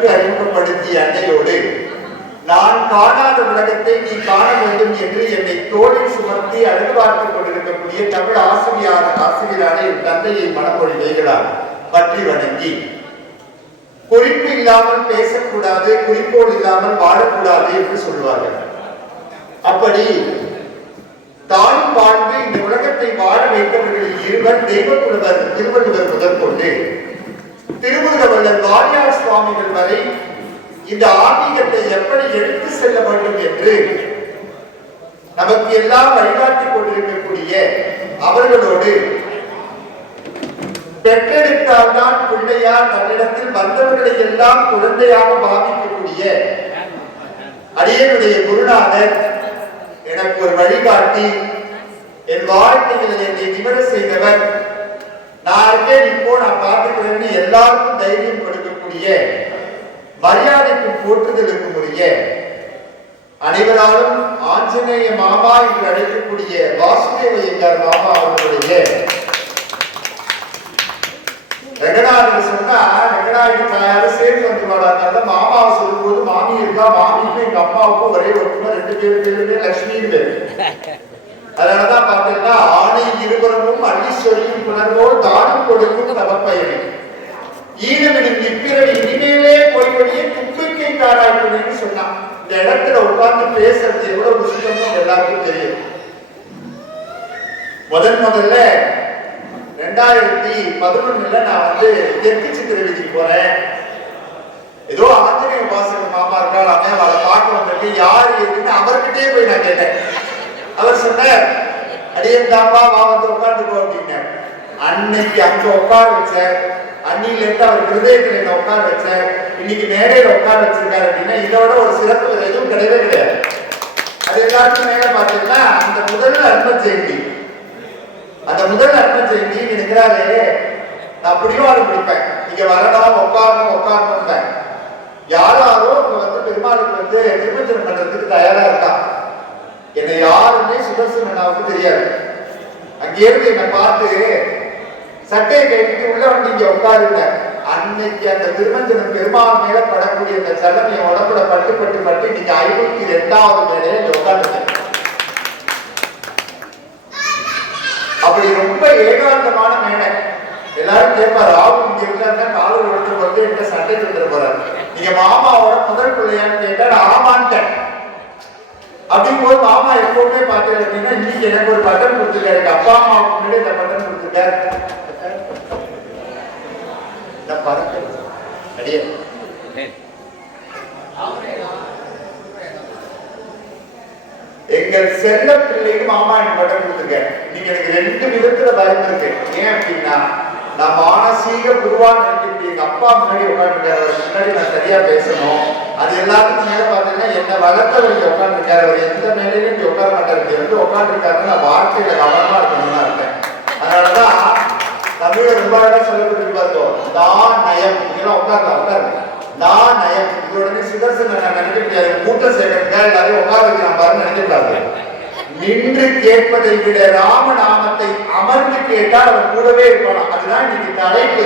உனக்கு அறிமுகப்படுத்திய அன்னையோடு நான் காணாத உலகத்தை நீ காண வேண்டும் என்று என்னை தோளில் சுமத்தி அழகு பார்த்துக் கொண்டிருக்கக்கூடிய தமிழ் ஆசிரியரான என் தந்தையை மனமொழி வைகளால் பற்றி வணங்கி, குறிப்பு இல்லாமல் பேசக்கூடாது, குறிப்போடு இல்லாமல் வாழக்கூடாது என்று சொல்லுவார்கள். அப்படி தான் வாழ்ந்து இந்த உலகத்தை வாழ வைத்தவர்களில் இருவர் தெய்வப்புலவர் திருவள்ளுவர் முதற்கொண்டு திருமுருகவள்ளல் வாரியார் சுவாமிகள் வரை இந்த ஆன்மீகத்தை எப்படி எடுத்து செல்ல வேண்டும் என்று நமக்கு எல்லாம் வழிகாட்டிக் கொண்டிருக்கக்கூடிய அவர்களோடு பெற்றெடுத்தால்தான் பிள்ளையா தன்னிடத்தில் வந்தவர்களை எல்லாம் குழந்தையாக பாவிக்கக்கூடிய அடியனுடைய குருநாதர் எனக்கு ஒரு வழிகாட்டி, என் வாழ்க்கையில் என்னை நிமிர செய்தவர், நான் இருக்கேன் இப்போ நான் பார்த்துக்கிறேன்னு எல்லாருக்கும் தைரியம் கொடுக்கக்கூடிய, மரியாதைக்கும் போற்றுதலுக்கும் உரிய, அனைவராலும் ஆஞ்சநேய மாமா என்று அழைக்கக்கூடிய வாசுதேவ ஐயங்கார் மாமா அவர்களுடைய ரெங்கநாதர் சொன்னா ரெங்கநாயகி தாயாரும் சேர்ந்து வந்து வாடாங்க. மாமாவை சொல்லும் போது மாமி இருக்கா, மாமிக்கும் எங்க அம்மாவுக்கும் ஒரே ஒற்றுமை, 2 பேருமே லட்சுமியும் பேரு. அதனாலதான் பார்த்தீங்கன்னா ஆணை இருபுறமும் அள்ளி சொல்லியும் புணர்வோர் தானம் கொடுக்கும் தவப்பயனை ஈனவனின் இப்பிறவி இனிமேலே போய்வழியே துப்பிக்கை தாராய்ப்புன்னு சொன்னான். இந்த இடத்துல உட்கார்ந்து பேசுறது எவ்வளவு புஷ்டமும் எல்லாருக்கும் தெரியும். முதல்ல 2011 நான் வந்து தெற்கு சித்திர வீதிக்கு போறேன். ஏதோ ஆஞ்சநேய வாசகர் மாமா இருக்காள், அவளை பார்க்க வந்திருக்கேன், யாரு எதுன்னு அவர்கிட்டே போய் நான் கேட்டேன். அவர் சொன்னார், அடியந்தாப்பா வா வந்து உட்காந்துக்கோ அப்படின்னார். அன்னைக்கு அங்க உட்கார வச்சார். அன்னில இருந்து அவர் ஹிருதயத்துல என்ன உட்கார வச்சார். இன்னைக்கு மேடையில உட்கார வச்சிருக்காரு அப்படின்னா இதோட ஒரு சிறப்பு எதுவும் கிடையவே கிடையாது. அது எல்லாருக்கும் மேல பாத்தீங்கன்னா அந்த முதல் அன்ப ஜெயந்தி, அந்த முதல் அன்ப ஜெயந்தி இருக்கிறாரு. நான் பிடிவாரம் பிடிப்பேன், நீங்க வரணும் உட்காரணும். யாராரோ வந்து பெருமாளுக்கு வந்து திருமஞ்சனம் பண்றதுக்கு தயாரா இருக்கா. என்னை யாருமே சுதர்சனாவுக்கு தெரியாது. அங்கே இருந்து என்னை பார்த்து சட்டையை கட்டிட்டு உள்ள வந்து இங்க உட்காருங்க. அன்னைக்கு அந்த திருமஞ்சனம் பெருமாள் மேல படக்கூடிய அந்த சலனை உடம்புல பட்டு இன்னைக்கு 52வது மேலே இங்க உட்காந்துருக்கேன். அப்படி ரொம்ப ஏகாந்தமான மேடை. எல்லாரும் கேட்பாரு, ராகு இங்க இருந்தா காலூர் எடுத்து வந்து என்கிட்ட சட்டை தந்துட்டு போறாரு, நீங்க மாமாவோட முதல் பிள்ளையான்னு கேட்டாரு. ஆமான்ட்டேன். அப்படின் போது மாமா எப்பவுமே பார்த்தேன் அப்படின்னா இன்னைக்கு எனக்கு ஒரு பட்டன் கொடுத்துருக்காரு. அப்பா அம்மாவுக்கு முன்னாடி இந்த பட்டன் கொடுத்துருக்காரு. எங்கள் செல்ல பிள்ளைக்கு மாமா எனக்கு பட்டன் கொடுத்துருக்காரு. நீங்க எனக்கு 2 விதத்துல பயம் இருக்கு. ஏன் அப்படின்னா நான் மானசீக குருவான்னு நினைக்கக்கூடிய எங்க அப்பா முன்னாடி உட்காந்துருக்காரு. அவர் முன்னாடி நான் சரியா பேசணும். அது எல்லாத்துக்கும் மேல பாத்தீங்கன்னா என்ன வளர்த்தவர் இங்க உட்காந்துருக்காரு. அவர் எந்த மேலையும் இங்க உட்கார மாட்டாரு. எங்க உட்காந்துருக்காருன்னு நான் வார்த்தையில கவனமா இருக்கணும்னு இருக்கேன். அதனாலதான் தமிழ ரொம்ப அழகா சொல்லப்பட்டிருப்பாரு, நான் நயம். இதெல்லாம் உட்காருங்க. நான் நயம். இதோடனே சுதர்சன நான் நினைக்க முடியாது. கூட்டம் சேர்க்கறதுக்காக எல்லாரையும் உட்கார வைக்கிறான் பாருன்னு நினைக்கக்கூடாது. நின்று கேட்பதை விட ராமநாமத்தை அமர்ந்து கேட்டால் அவன் கூடவே இருப்பான். அதுதான் இன்னைக்கு தலைப்பு.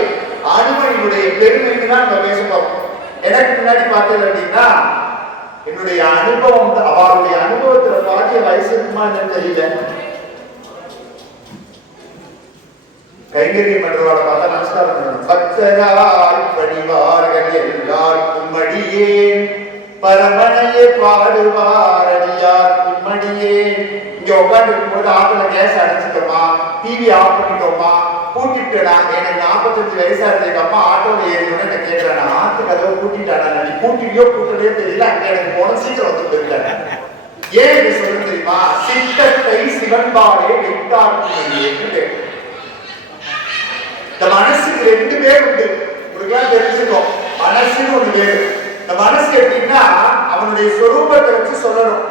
அனுமனியுடைய பெருமைக்கு தான் நம்ம பேச போறோம். எனக்கு முன்னாடி பார்த்தது அப்படின்னா என்னுடைய அனுபவம், அவருடைய அனுபவத்துல பாதிய வயசு இருக்குமா தெரியல. கைங்கரியம் பண்றவாட பார்த்தா நமஸ்காரம் பண்ணணும். பக்தராய் பணிவார்கள் எல்லாருக்கும் அடியே, பரமனையே பாடுவார் அடியார் கும்மடியே. இங்க உட்காந்து இருக்கும்போது ஆத்துல கேஸ் அடைச்சிட்டோமா, டிவி ஆஃப் பண்ணிட்டோமா, கூட்டிட்டா. எனக்கு 45 வயசா இருந்த எங்க அம்மா ஆட்டோல ஏறினோன்னு என்ன கேட்கிறேன், நான் ஆத்து கதவை கூட்டிட்டானா, நீ கூட்டிலையோ கூட்டலையோ தெரியல, அங்க எனக்கு போன சீக்கிரம் வந்து போயிருக்காங்க. ஏன் இது சொல்ல தெரியுமா? சித்தத்தை சிவன்பாடே வெட்டார். இந்த மனசுக்கு 2 பேர் உண்டு. உங்களுக்கு தெரிஞ்சுக்கோ, மனசுன்னு ஒண்ணு பேரு. இந்த மனசு எப்படின்னா அவனுடைய சொரூபத்தை வச்சு சொல்லணும்.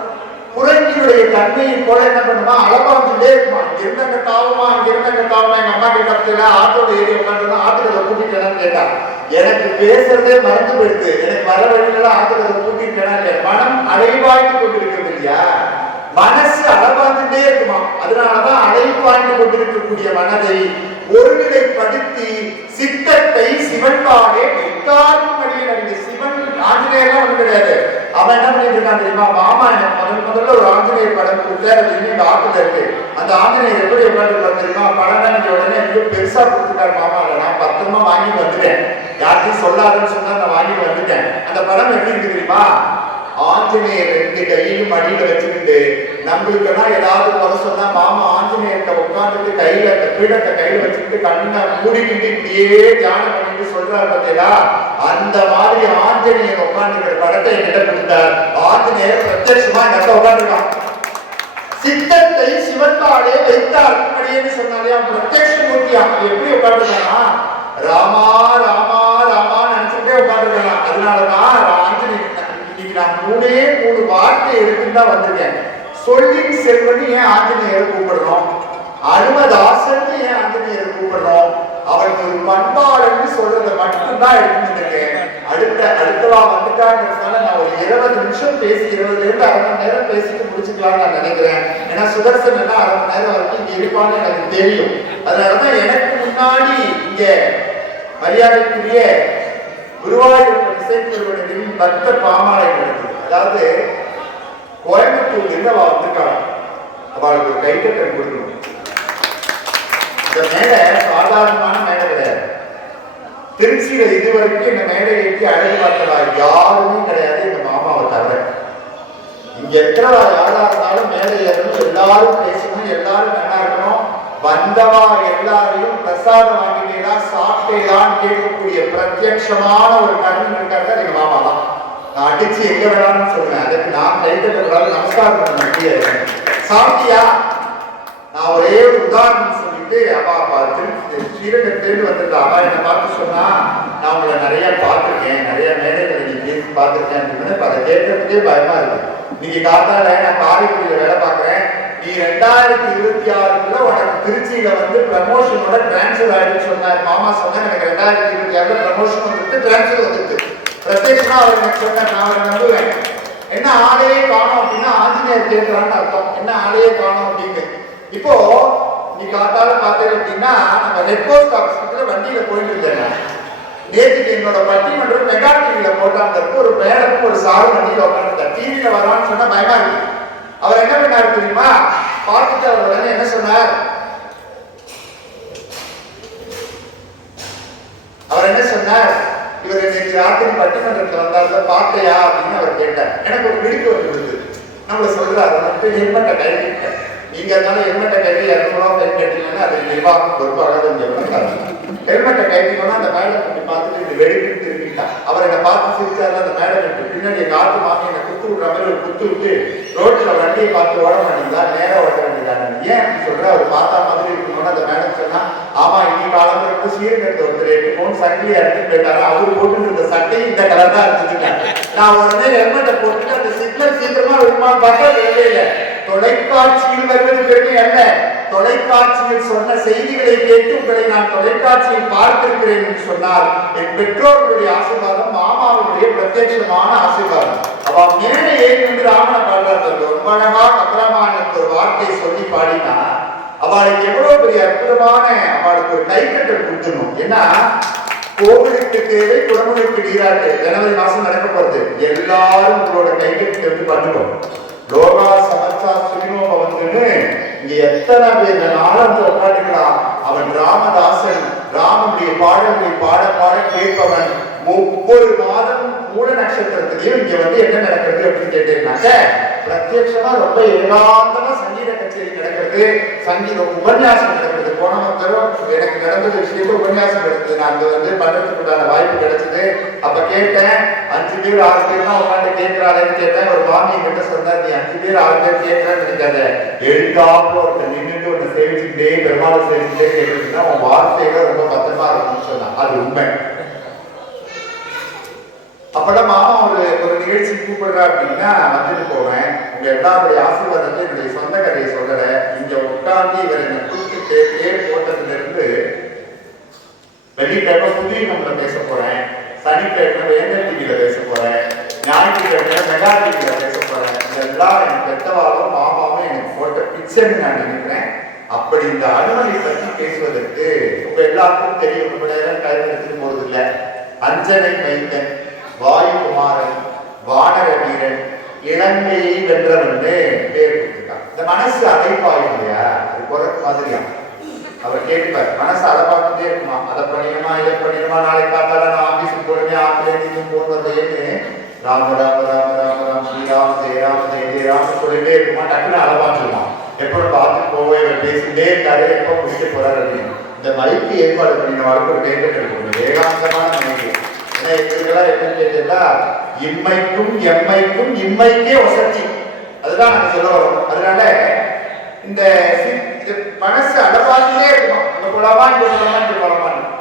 குரங்கினுடைய தன்மையை போல என்ன பண்ணுமா, அளவாந்துட்டே இருக்குமா. இங்கிருந்தங்க தாவுமா. எங்க அம்மா கிட்ட ஆட்டோட ஏறி உட்காந்து ஆட்டுக்கதை கூட்டிட்டேன்னு கேட்டா, எனக்கு பேசுறதே மறந்து போயிடுது. எனக்கு வர வழியில ஆட்டுக்கதை கூட்டிட்டேனா இல்லையா. மனம் அலைவாய்ந்து கொண்டிருக்கிறது இல்லையா. மனசு அளவாந்துட்டே இருக்குமா. அதனாலதான் அலைவாய்ந்து கொண்டிருக்கக்கூடிய மனதை ஒருநிலைப்படுத்தி சித்தத்தை சிவன்பாடே வெட்டாரும் அடியே. சிவன் ஆஞ்சநேயர்லாம் ஒண்ணு கிடையாது. அவன் என்ன பண்ணிட்டு இருக்கான் தெரியுமா? மாமா எனக்கு முதல்ல ஒரு ஆஞ்சநேயர் படம் கொடுத்தாரு அப்படின்னு எங்க ஆத்துல இருக்கு. அந்த ஆஞ்சநேயர் எப்படி உட்காந்துருக்காரு தெரியுமா? படம் உடனே எங்கேயோ பெருசா கொடுத்துட்டாரு மாமா. நான் பத்திரமா வாங்கிட்டு வந்துட்டேன், யார்த்தையும் சொல்லாதுன்னு சொன்னா நான் வாங்கிட்டு வந்துட்டேன். அந்த படம் எப்படி இருக்கு தெரியுமா? ஆஞ்சநேயர் 2 கையிலும் மடியில வச்சுக்கிட்டு, நம்மளுக்குன்னா ஏதாவது குறை சொன்னா மாமா ஆஞ்சநேயர்கிட்ட உட்காந்துட்டு கையில அந்த பீடத்தை கையில வச்சுக்கிட்டு கண்ணை மூடிக்கிட்டு இப்படியே தியானம் பண்ணிட்டு சொல்றாரு பார்த்தீங்களா? அந்த மாதிரி ஆஞ்சநேயர் உட்காந்துக்கிற படத்தை என்கிட்ட கொடுத்தார். ஆஞ்சநேயர் பிரத்யட்சமா என்கிட்ட உட்காந்துருக்கான். சித்தத்தை சிவன்பாலே வைத்தார் அப்படின்னு சொன்னாலே அவன் பிரத்யட்ச மூர்த்தியா எப்படி உட்காந்துருக்கானா? ராமா ராமா ராமா நினைச்சுட்டே உட்காந்துருக்கான். அதனாலதான் ஆஞ்சநேயர் நான் 3 வார்த்தை எடுத்துட்டு தான் வந்திருக்கேன். சொல்லின் செல்வன் ஏன் ஆஞ்சநேயரை கூப்பிடுறோம்? அனுமதாசன் ஏன் ஆஞ்சநேயரை கூப்பிடுறோம்? அவருக்கு ஒரு பண்பாடுன்னு சொல்றதை மட்டும்தான் எடுத்துருக்கேன். அடுத்தவா வந்துட்டாங்கிறதுனால நான் ஒரு 20 நிமிஷம் பேசி 20ல இருந்து அரை மணி நேரம் பேசிட்டு முடிச்சுக்கலாம்னு நான் நினைக்கிறேன். ஏன்னா சுதர்சன் என்ன அரை மணி நேரம் வரைக்கும் இங்க இருப்பான்னு எனக்கு தெரியும். அதனாலதான் எனக்கு முன்னாடி இங்க மரியாதைக்குரிய குருவாயூர் இசைக்குழுவினரின் பக்த பாமாலை நடக்குது. அதாவது கோயம்புத்தூர்ல இருந்து அவ வந்திருக்காங்க. அவளுக்கு ஒரு கைத்தட்டல் கொடுக்கணும். இந்த மேடை சாதாரணமான மேடை கிடையாது. திருச்சியில இதுவரைக்கும் இந்த மேடை ஏற்றி அழகு பார்த்தவா யாருமே கிடையாது, இந்த மாமாவை தவிர. இங்க இருக்கிறவா யாரா இருந்தாலும் மேடை ஏறணும், எல்லாரும் பேசணும், எல்லாரும் நல்லா இருக்கணும். வந்தவா எல்லாரையும் பிரசாதம் வாங்கிட்டேதான் சாப்பிட்டேதான் கேட்கக்கூடிய பிரத்யட்சமான ஒரு கண்ணன் இருக்காங்க எங்க மாமா தான். நான் அடிச்சு எங்க வேணாம்னு சொல்றேன். அதுக்கு நான் கைத்தட்டக்கூடாது, நமஸ்காரம் பண்ண முடியாது. சாப்பிட்டியா? நான் ஒரே ஒரு உதாரணம் சொல்லிட்டு அவா ஸ்ரீரங்கத்திலிருந்து வந்துட்டு அவா என்ன பார்த்து சொன்னா, நான் உங்களை நிறைய பார்த்துருக்கேன், நிறைய மேடைகளை நீ பேசி பார்த்துருக்கேன் அப்படின்னு. அதை கேட்கறதுக்கே பயமா இருக்கு. நீங்க காத்தால நான் காரைக்குடியில வேலை பார்க்குறேன். நீ 2026 உனக்கு திருச்சியில வந்து ப்ரமோஷனோட டிரான்ஸ்ஃபர் ஆயிடுன்னு சொன்னார் மாமா. சொன்னா எனக்கு 2026 ப்ரமோஷன் வந்துட்டு டிரான்ஸ்ஃபர் வந்துட்டு பிரத்யேகமா அவர் எனக்கு சொன்னார். நான் அவரை நம்புவேன். என்ன ஆளையே காணும் அப்படின்னா ஆஞ்சநேயர் கேட்கிறான்னு அர்த்தம். என்ன ஆளையே காணும் அப்படின்னு. இப்போ நீ காத்தால பார்த்தேன் அப்படின்னா நம்ம ரெட் போஸ்ட் ஆஃபீஸ்ல வண்டியில போயிட்டு இருந்தேன். நேற்றுக்கு என்னோட பட்டிமன்றம் மெகா டிவியில போட்டாங்க. ஒரு மேடமும் ஒரு சாரு வண்டியில உட்காந்துட்டார். டிவியில வரான்னு சொன்னா பயமா இருக்கு. அவர் என்ன பண்ணாரு தெரியுமா? பார்த்துட்டு அவர் உடனே என்ன சொன்னார்? அவர் என்ன சொன்னார்? இவர் இன்னைக்கு ராத்திரி பட்டிமன்றத்தில் வந்தாருல பார்த்தையா அப்படின்னு அவர் கேட்டார். எனக்கு ஒரு விடுப்பு வந்து நம்மள சொல்றாரு, வந்து ஹெல்மெட்டை கைவிட்டேன். நீங்க இருந்தாலும் ஹெல்மெட்டை கைவி 200 ரூபா ஃபைன் கட்டிங்கன்னா அது நிர்வாகம் பொறுப்பாகாது. ஹெல்மெட்டை கைவிட்டோம்னா அந்த மேடம் அப்படி பார்த்துட்டு இது வெடிக்கிட்டு இருக்கிட்டா. அவர் என்னை பார்த்து சிரிச்சாரு. அந்த மேடம் பின்னாடி காத்து மாமி என்னை குத்து விடுற மாதிரி ஒரு குத்து விட்டு ரோட்ல வண்டியை பார்த்து ஓட மாட்டீங்களா, நேரம் ஓட வேண்டியதானே, ஏன் அப்படின்னு சொல்ற? அவர் பார்த்தா மாதிரி இருக்கணும்னு அந்த மேடம் சொன்னா, ஆமா இன்னைக்கு காலத்துல இருந்து ஸ்ரீரங்கத்தை ஒருத்தர் 8 பவுன் சங்கிலி அடிச்சு போயிட்டாரா, அவரு போட்டு இருந்த சட்டையும் இந்த கலர் தான் இருந்துச்சுங்க. நான் உடனே ஹெல்மெட்டை போட்டுட்டு அந்த சிக்னல் சீக்கிரமா வருமானு பார்த்தா வேலையே இல்லை. தொலைக்காட்சியில் வருவது பெருமை அல்ல, தொலைக்காட்சியில் சொன்ன செய்திகளை கேட்டு உங்களை நான் தொலைக்காட்சியில் பார்த்திருக்கிறேன் என்று சொன்னால் என் பெற்றோர்களுடைய ஆசீர்வாதம், மாமாவுடைய பிரத்யட்சமான ஆசீர்வாதம். அவ மேலே ஏறி வந்து ராமனை பாடுறாரு. ரொம்ப அழகா கபரமானுக்கு ஒரு வார்த்தையை சொல்லி பாடினா அவளுக்கு எவ்வளவு பெரிய அற்புதமான அவளுக்கு ஒரு கைக்கட்டல் கொடுத்துடணும். ஏன்னா கோவிலுக்கு தேவை குடமுழுக்கு நீராட்டு ஜனவரி மாசம் நடக்க போகுது. எல்லாரும் உங்களோட கைக்கட்டை எடுத்து பண்ணுவோம். லோகா சமர்த்தா சுனிமோக வந்துன்னு இங்க எத்தனை பேர் நாளம் உட்காந்துக்கலாம். அவன் ராமதாசன், ராமனுடைய பாடல்களை பாட பாட கேட்பவன். ஒவ்வொரு மாதமும் மூல நட்சத்திரத்திலையும் இங்க வந்து என்ன நடக்கிறது அப்படின்னு கேட்டீங்கன்னாக்க பிரத்யட்சமா ரொம்ப ஏகாந்தமா சங்கீத கச்சேரி நடக்கிறது, சங்கீத உபன்யாசம் நடக்கிறது. போன மக்களும் எனக்கு நடந்த விஷயத்துல உபன்யாசம் நடக்குது. நான் அங்க வந்து பண்றதுக்குண்டான வாய்ப்பு கிடைச்சது. அப்ப கேட்டேன், 5 பேர் 6 பேர் தான் உட்காந்து கேட்கிறாளேன்னு கேட்டேன். ஒரு மாமி கிட்ட சொன்னார், நீ 5 பேர் 6 பேர் கேட்கறான்னு நினைக்காத, எழுத்தாப்புல ஒருத்தர் நின்றுட்டு ஒன்று சேவிச்சுக்கிட்டே பெருமாளை சேவிச்சுட்டே கேட்டுச்சுன்னா உன் வார்த்தைகள் ரொம்ப பத்திரமா இருக்கும்னு சொன்னான். அது உண்மை. அப்பதான் மாமா ஒரு நிகழ்ச்சி கூப்பிடுறா அப்படின்னா வந்துட்டு போவேன். உங்க எல்லாருடைய ஆசீர்வாதத்தை என்னுடைய சொந்த கதையை சொல்லல. இங்க உட்காந்து இவர் என்னை கூப்பிட்டு தேர் போட்டதுல இருந்து வெள்ளிக்கிழமை புதியகம்ல பேச போறேன், சனிக்கிழமை வேந்தர் டிவியில பேச போறேன், ஞாயிற்றுக்கிழமை மெகா டிவியில பேச போறேன். இதெல்லாம் எனக்கு பெற்றவாலும் மாமாவும் எனக்கு போட்ட பிக்சர்னு நான் நினைக்கிறேன். அப்படி இந்த அனுமதி பற்றி பேசுவதற்கு உங்க எல்லாருக்கும் தெரியும். ரொம்ப நேரம் டைம் எடுத்துட்டு போறது இல்லை. அஞ்சனை மைந்தன், வாயுகுமாரன், இலங்கையை வென்றவன் பேர் கொடுத்துருக்கான். இந்த மனசு அழைப்பாயும் இல்லையா, அது குறைக்கு மாதிரியா அவர் கேட்பார். மனசு அதை பார்த்துட்டே இருக்குமா, அதை பண்ணிடுமா இதை பண்ணிடுமா, நாளை பார்த்தால நான் ஆபீஸுக்கு போடுமே ஆத்துல நீங்க போடுறதைன்னு ராம ராம ராம ராம ராம் ஸ்ரீராம் ஜெயராம ஜெய ஜெயராம சொல்லிட்டே இருக்குமா. டக்குன்னு அதை பார்த்துருமா, எப்போ பார்த்து போவே பேசிட்டே இருக்காரு, எப்போ முடிக்க போறாரு அப்படின்னு. இந்த மைக்கு ஏற்பாடு பண்ணின வாழ்க்கை வேண்டும் இருக்கும் ஏகாந்தமான மைக்கு. ஏன்னா இவர்களெல்லாம் என்னன்னு கேட்டா இம்மைக்கும் எம்மைக்கும் இம்மைக்கே வசதி, அதுதான் நாங்க சொல்ல வரோம். அதனால இந்த மனசு அடவாதிலே இருக்கும், இங்க போலாமா இங்க போலாமா இங்க போலாமான்னு.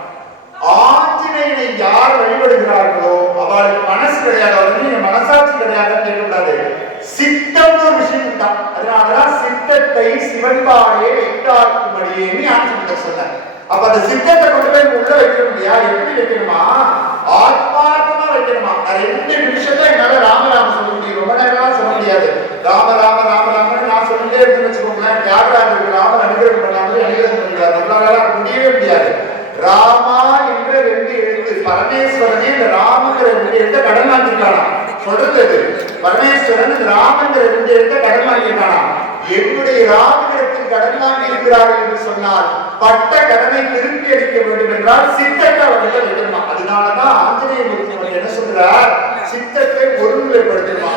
ஆஞ்சநேயனை யார் வழிபடுகிறார்களோ அவளுக்கு மனசு கிடையாது, அவருக்கு மனசாட்சி கிடையாதுன்னு கேட்கக்கூடாது. சித்தம்னு ஒரு விஷயம் தான். அதனாலதான் சித்தத்தை சிவன்பாலே வைத்தாக்கும்படியேன்னு ஆஞ்சநேயர் சொன்னார். அப்ப அந்த சித்தத்தை கொண்டு போய் உள்ள வைக்கணும் இல்லையா, எப்படி வைக்கணுமா, ஆத்மார்த்தமா வைக்கணுமா. 2 நிமிஷத்துல என்னால ராமராம சொல்ல முடியும், ரொம்ப நேரம் சொல்ல முடியாது. ராம ராம ராம ராமன்னு நான் சொல்லிட்டே இருந்து வச்சுக்கோங்களேன், தியாகராஜருக்கு ராமர் அனுகிரகம் பண்ணாமல் அனுகிரகம் பண்ணிடுவார், நம்மளால முடியவே முடியாது. ராமா என்ற 2 எழுத்து, பரமேஸ்வரனே இந்த ராமங்கிற 2 எழுத்தை கடன் வாங்கிட்டானா சொல்றது. பரமேஸ்வரன் ராமங்கிற 2 எழுத்தை கடன் வாங்கிட்டானா. என்னுடைய ராமனிடத்தில் கடன் வாங்கி இருக்கிறார்கள் என்று சொன்னால் பட்ட கடனை திருப்பி அளிக்க வேண்டும் என்றால் சித்தத்தை அவர்கிட்ட வைக்கணுமா. அதனாலதான் ஆஞ்சநேய மூர்த்தி என்ன சொல்றார், சித்தத்தை ஒருமுகப்படுத்தணுமா.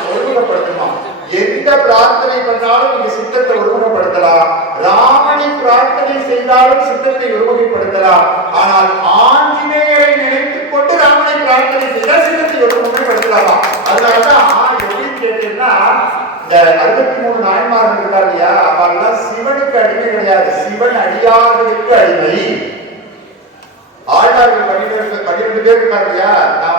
எந்த பிரார்த்தனை பண்ணாலும் நீங்க சித்தத்தை ஒருமுகப்படுத்தலாம், ராமனை பிரார்த்தனை செய்தாலும் சித்தத்தை ஒருமுகப்படுத்தலாம். ஆனால் ஆஞ்சநேயரை நினைத்துக் கொண்டு ராமனை பிரார்த்தனை செய்தால் சித்தத்தை ஒருமுகப்படுத்தலாமா. அதனாலதான் எப்படின்னு கேட்டீங்கன்னா, இந்த 63 நாயன்மார்கள் இருக்கா இல்லையா, அவெல்லாம் சிவனுக்கு அடிமை கிடையாது, சிவன் அடியார்களுக்கு அடிமை. ஆழ்வார்கள் 12 பேர் இருக்காரு இல்லையா. நான்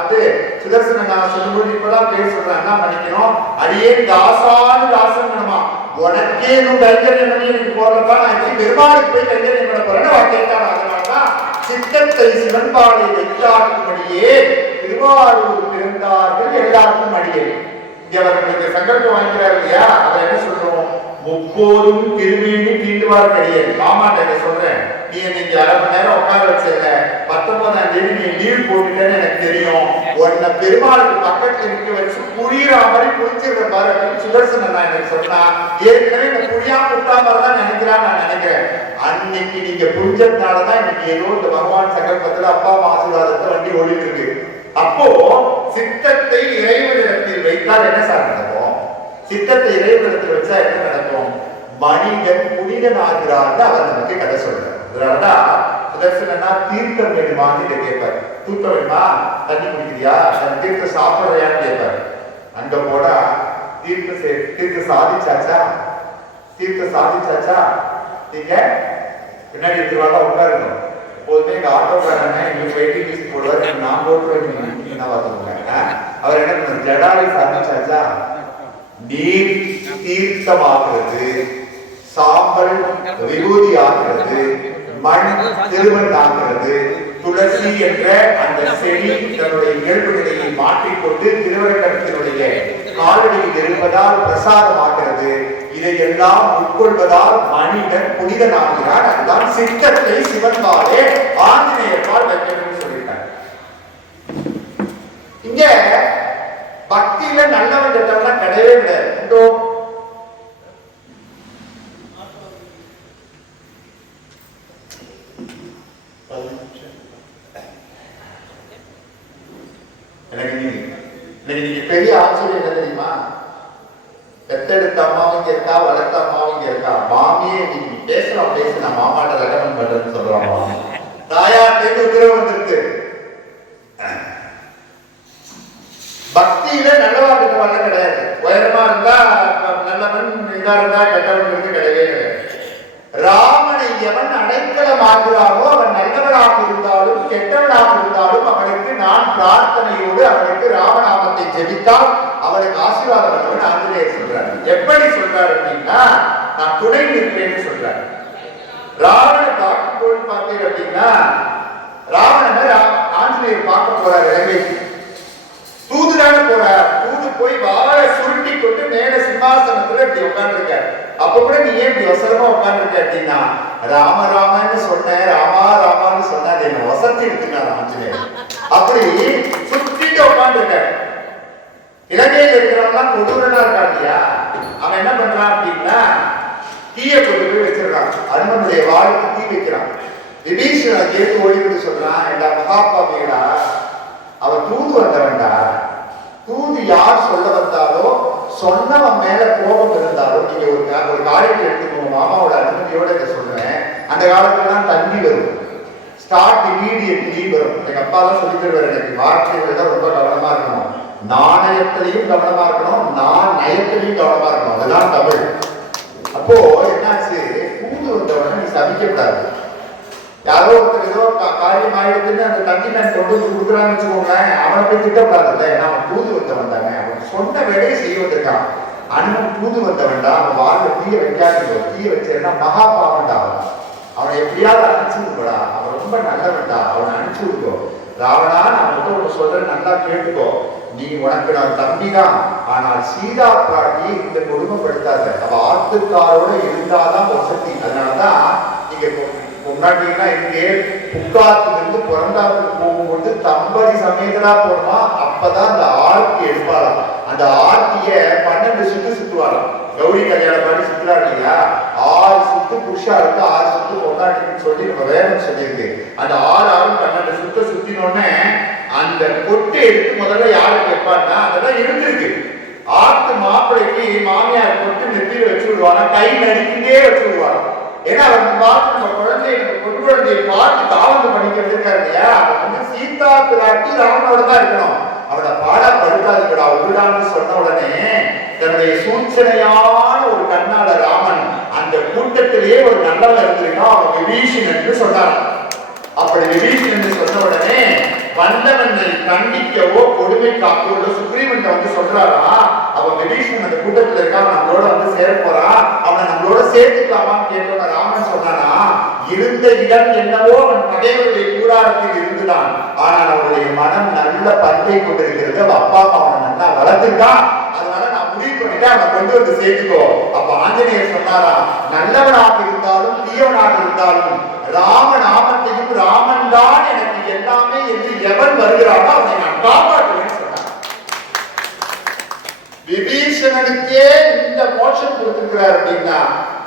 சுதர்சன நான் சொல்லும்போது இப்பதான் பேர் சொல்றேன், என்ன பண்ணிக்கணும், அடியே தாசானு தாசன்மா, உனக்கே இன்னும் கைங்கரியம் பண்ணி எனக்கு போறப்பா, நான் எப்படி பெருமாளுக்கு போய் கைங்கரியம் பண்ண போறேன்னு அவன் கேட்டான். அதனாலதான் சித்தத்தை சிவன்பாலை வைத்தாக்கும்படியே திருவாரூர் பிறந்தார்கள் எல்லாருக்கும் அடியே. இங்க அவர்களுக்கு சங்கல்பம் வாங்கிக்கிறார் இல்லையா, அதை என்ன சொல்றோம், முப்போதும் திருமேனி தீண்டுவார் கிடையாது. மாமாட்ட சொல்றேன், நீ நீங்க 1/2 மணி நேரம் உட்கார வச்சிருக்க, 19ஆம் தேதி நீ லீவ் போட்டுட்டேன்னு எனக்கு தெரியும், உன்னை பெருமாளுக்கு பக்கத்துல நிக்க வச்சு புரியுற மாதிரி புரிஞ்சிருக்க பாரு அப்படின்னு சுதர்சன நான் எனக்கு சொன்னா, ஏற்கனவே இந்த புரியா முட்டா மாதிரிதான் நினைக்கிறான்னு நான் நினைக்கிறேன். அன்னைக்கு நீங்க புரிஞ்சதுனாலதான் இன்னைக்கு ஏதோ இந்த பகவான் சங்கல்பத்துல அப்பா அம்மா ஆசீர்வாதத்தை வண்டி ஓடிட்டு இருக்கு. அப்போ சித்தத்தை இறைவனிடத்தில் வைத்தால் என்ன சார் நடக்கும், சித்தத்தை இறைவனிடத்தில் வச்சா என்ன நடக்கும், மனிதன் புனிதன் ஆகிறான்னு அவர் நமக்கு கதை சொல்றார். அதனாலதான் சுதர்சனா தீர்த்தம் வேணுமான்னு கேட்பார், தூக்கம் வேணுமா, தண்ணி குடிக்கிறியா, தீர்த்த சாப்பிடுறியான்னு கேட்பார். அங்க போடா தீர்த்த சாதிச்சாச்சா, தீர்த்த சாதிச்சாச்சா, நீங்க பின்னாடி இருக்கிறவாங்க உட்காருங்க. எப்போதுமே எங்க ஆட்டோக்காரங்க எங்களுக்கு வெயிட்டிங் லிஸ்ட் போடுவார், நான் போட்டுருவேன் என்ன பார்த்துக்கோங்க. அவர் என்ன பண்ண, ஜடாவை சாதிச்சாச்சா, நீர் தீர்த்தமாகிறது, சாம்பல் விபூதி ஆகிறது, மண் திருமண் ஆகிறது, துளசி என்ற அந்த செடி தன்னுடைய இயல்பு நிலையை மாற்றிக்கொண்டு திருவரங்கத்தினுடைய காலடியில் இருப்பதால் பிரசாதம் ஆகிறது. இதையெல்லாம் உட்கொள்வதால் மனிதன் புனிதனாகிறார். அதுதான் சித்தத்தை சிவன்பாலே ஆஞ்சநேயர்பால் வைக்கணும்னு சொல்லிட்டார். இங்க பக்தியில நல்லவன் கெட்டவன் கிடையவே கிடையாது. உண்டோ? எனக்கு பெரிய ஆச்சரியம் என்ன தெரியுமா, பெத்தெடுத்த அம்மாவும் இங்க இருக்கா, வளர்த்த அம்மாவும் இங்க இருக்கா, மாமியே நீங்க பேசலாம் பேச நான் மாமாட்ட ரெக்கமெண்ட் பண்றேன்னு சொல்றாங்க. தாயார்கிட்ட உத்தரவு வந்திருக்கு. பக்தியில நல்லவா கெட்டவன் கிடையாது, உயரமா இருந்தா நல்லவன், இதா இருந்தா கெட்டவன் கிடையவே கிடையாது. ராமனை எவன் அடைக்கலமாக்குறானோ அவன் நல்லவனாக இருந்தாலும் கெட்டவனாக இருந்தாலும் அவனுக்கு நான் பிரார்த்தனையோடு அவனுக்கு ராமநாமத்தை ஜெபித்தால் அவனுக்கு ஆசீர்வாதம் பண்ணுவேன் ஆஞ்சநேயர் சொல்றாரு. எப்படி சொல்றாரு அப்படின்னா, நான் துணை நிற்பேன்னு சொல்றாரு. ராவணனை பார்க்கும்போது பார்த்தீங்க அப்படின்னா, ராவணனை ஆஞ்சநேயர் பார்க்க போறாரு இலங்கைக்கு. தூதுதான போறார், தூது போய் வாழ சுருட்டி கொண்டு மேல சிம்மாசனத்துல இப்படி உட்கார்ந்துருக்காரு. அப்ப கூட நீ ஏன் இப்படி அவசரமா உட்கார்ந்துருக்க அப்படின்னா, ராம ராமன்னு சொன்ன, ராமா ராமான்னு சொன்ன, அது என்ன வசதி இருக்குனாரு ஆஞ்சநேயர். அப்படி சுத்திட்டு உட்கார்ந்துருக்காரு. இலங்கையில் இருக்கிறவங்க கொடூரனா இருக்காங்க. அவன் என்ன பண்றான் அப்படின்னா தீயை கொண்டு போய் வச்சிருக்கான். அனுமனுடைய வாழ்க்கை தீ வைக்கிறான். விபீஷணன் கேட்டு ஓடிக்கிட்டு சொல்றான், என்டா மகாபாவியடா, அவன் தூது வந்தவன்டா. தூது யார் சொல்ல வந்தாலோ சொன்னவன் மேல கோபம் இருந்தாலோ, நீங்க ஒரு காரியத்தை எடுத்துக்கோங்க, மாமாவோட அனுமதியோட இதை சொல்றேன். அந்த காலத்துல தான் தண்ணி வரும், ஸ்டார்ட் இமீடியட்லி வரும். எங்க அப்பா தான் சொல்லி தருவார் எனக்கு, வார்த்தைகள் தான் ரொம்ப கவனமா இருக்கணும், நாணயத்திலையும் கவனமா இருக்கணும், நான் நயத்திலையும் கவனமா இருக்கணும். அதுதான் தமிழ். அப்போ என்னாச்சு, தூது வந்தவன நீ சபிக்கப்படாது. யாரோ ஒருத்தர் ஏதோ காரியம் ஆயிடுதுன்னு அந்த தண்ணி நான் கொண்டு வந்து கொடுக்குறான்னு வச்சுக்கோங்களேன், அவனை போய் திட்டப்படாதுல்ல. ஏன்னா அவன் தூது வந்தவன் தானே, அவன் சொன்ன வேலையை செய்ய வந்திருக்கான். அனுமன் தூது வந்தவன்டா, அவன் வாழ்க்கை தீய வைக்காதீங்க. தீய வச்சேன்னா மகா பாவன்டா. அவனை எப்படியாவது அனுப்பிச்சு விடுக்கடா, அவன் ரொம்ப நல்லவன்டா, அவனை அனுப்பிச்சு விடுக்கோ. ராவணா, நான் மட்டும் ஒன்று சொல்றேன், நல்லா கேட்டுக்கோ. நீ உனக்கு நான் தம்பி தான், ஆனால் சீதா பிராட்டி இந்த கொடுமைப்படுத்தாத. அவ ஆத்துக்காரோட இருந்தாதான் வசதி. அதனாலதான் நீங்க முன்னாடினா இங்கே புக்காத்திலிருந்து பிறந்தாத்துக்கு போகும்போது தம்பதி சமேதனா போனோமா, அப்பதான் அந்த ஆர்த்தி எடுப்பாளாம். அந்த ஆர்த்திய 12 சுத்து சுத்துவாளாம். கௌரி கல்யாணம் மாதிரி சுத்துறாரு இல்லையா, 6 சுத்து புருஷா இருக்கு, 6 சுத்து பொண்டாட்டின்னு சொல்லி நம்ம வேணும் சொல்லியிருக்கு. அந்த 6 12 சுத்த சுத்தினோடனே அந்த கொட்டை எடுத்து முதல்ல யாருக்கு வைப்பான்னா, அதெல்லாம் இருந்திருக்கு. ஆத்து மாப்பிள்ளைக்கு மாமியார் கொட்டு நெத்தியில வச்சு விடுவாங்க, கை நடிக்கிட்டே வச்சு விடுவாங்க. ஏன்னா அவர் பார்த்து நம்ம குழந்தைய பொன் குழந்தையை பார்த்து காவந்து பண்ணிக்கிட்டு இருக்காரு இல்லையா, அவன் வந்து சீதா பிராட்டி ராமனோட தான் இருக்கணும், அவனை பாடா படுத்தாதுக்கடா உருடான்னு சொன்ன உடனே தன்னுடைய சூழ்ச்சனையான ஒரு கண்ணால ராமன் அந்த கூட்டத்திலேயே ஒரு நல்லவன் இருந்திருக்கான், அவன் விபீஷன் என்று சொன்னான். அப்படி விபீஷன் என்று சொன்ன உடனே வந்தவனை கண்டிக்கவோ கொடுமை காக்கவோ சுக்ரீவன் வந்து சொல்றாரா, அவன் விபீஷன் அந்த கூட்டத்தில் இருக்கா, நம்மளோட வந்து சேர போறான், அவனை நம்மளோட சேர்த்துக்கலாமான்னு கேட்டவன ராமன் சொன்னானா, இருந்த இடம் என்னவோ அவன் பகைவருடைய கூடாரத்தில் இருந்துதான், ஆனால் அவனுடைய மனம் நல்ல பண்பை கொண்டிருக்கிறது, அவன் அப்பா அம்மா அவனை நல்லா வளர்த்துருக்கான், அதனால நான் முடிவு பண்ணிட்டு அவனை கொண்டு வந்து சேர்த்துக்கோ. அப்ப ஆஞ்சநேயர் சொன்னாரா, நல்லவனாக இருந்தாலும் தீயவனாக இருந்தாலும் ராமநாமத்தையும் ராமன் தான் எனக்கு எல்லாமே என்று எவன் வருகிறானோ அவனை நான் காப்பாற்றுவேன் சொன்னார். விபீஷணனுக்கே இந்த மோட்சம் கொடுத்திருக்கிறார் அப்படின்னா,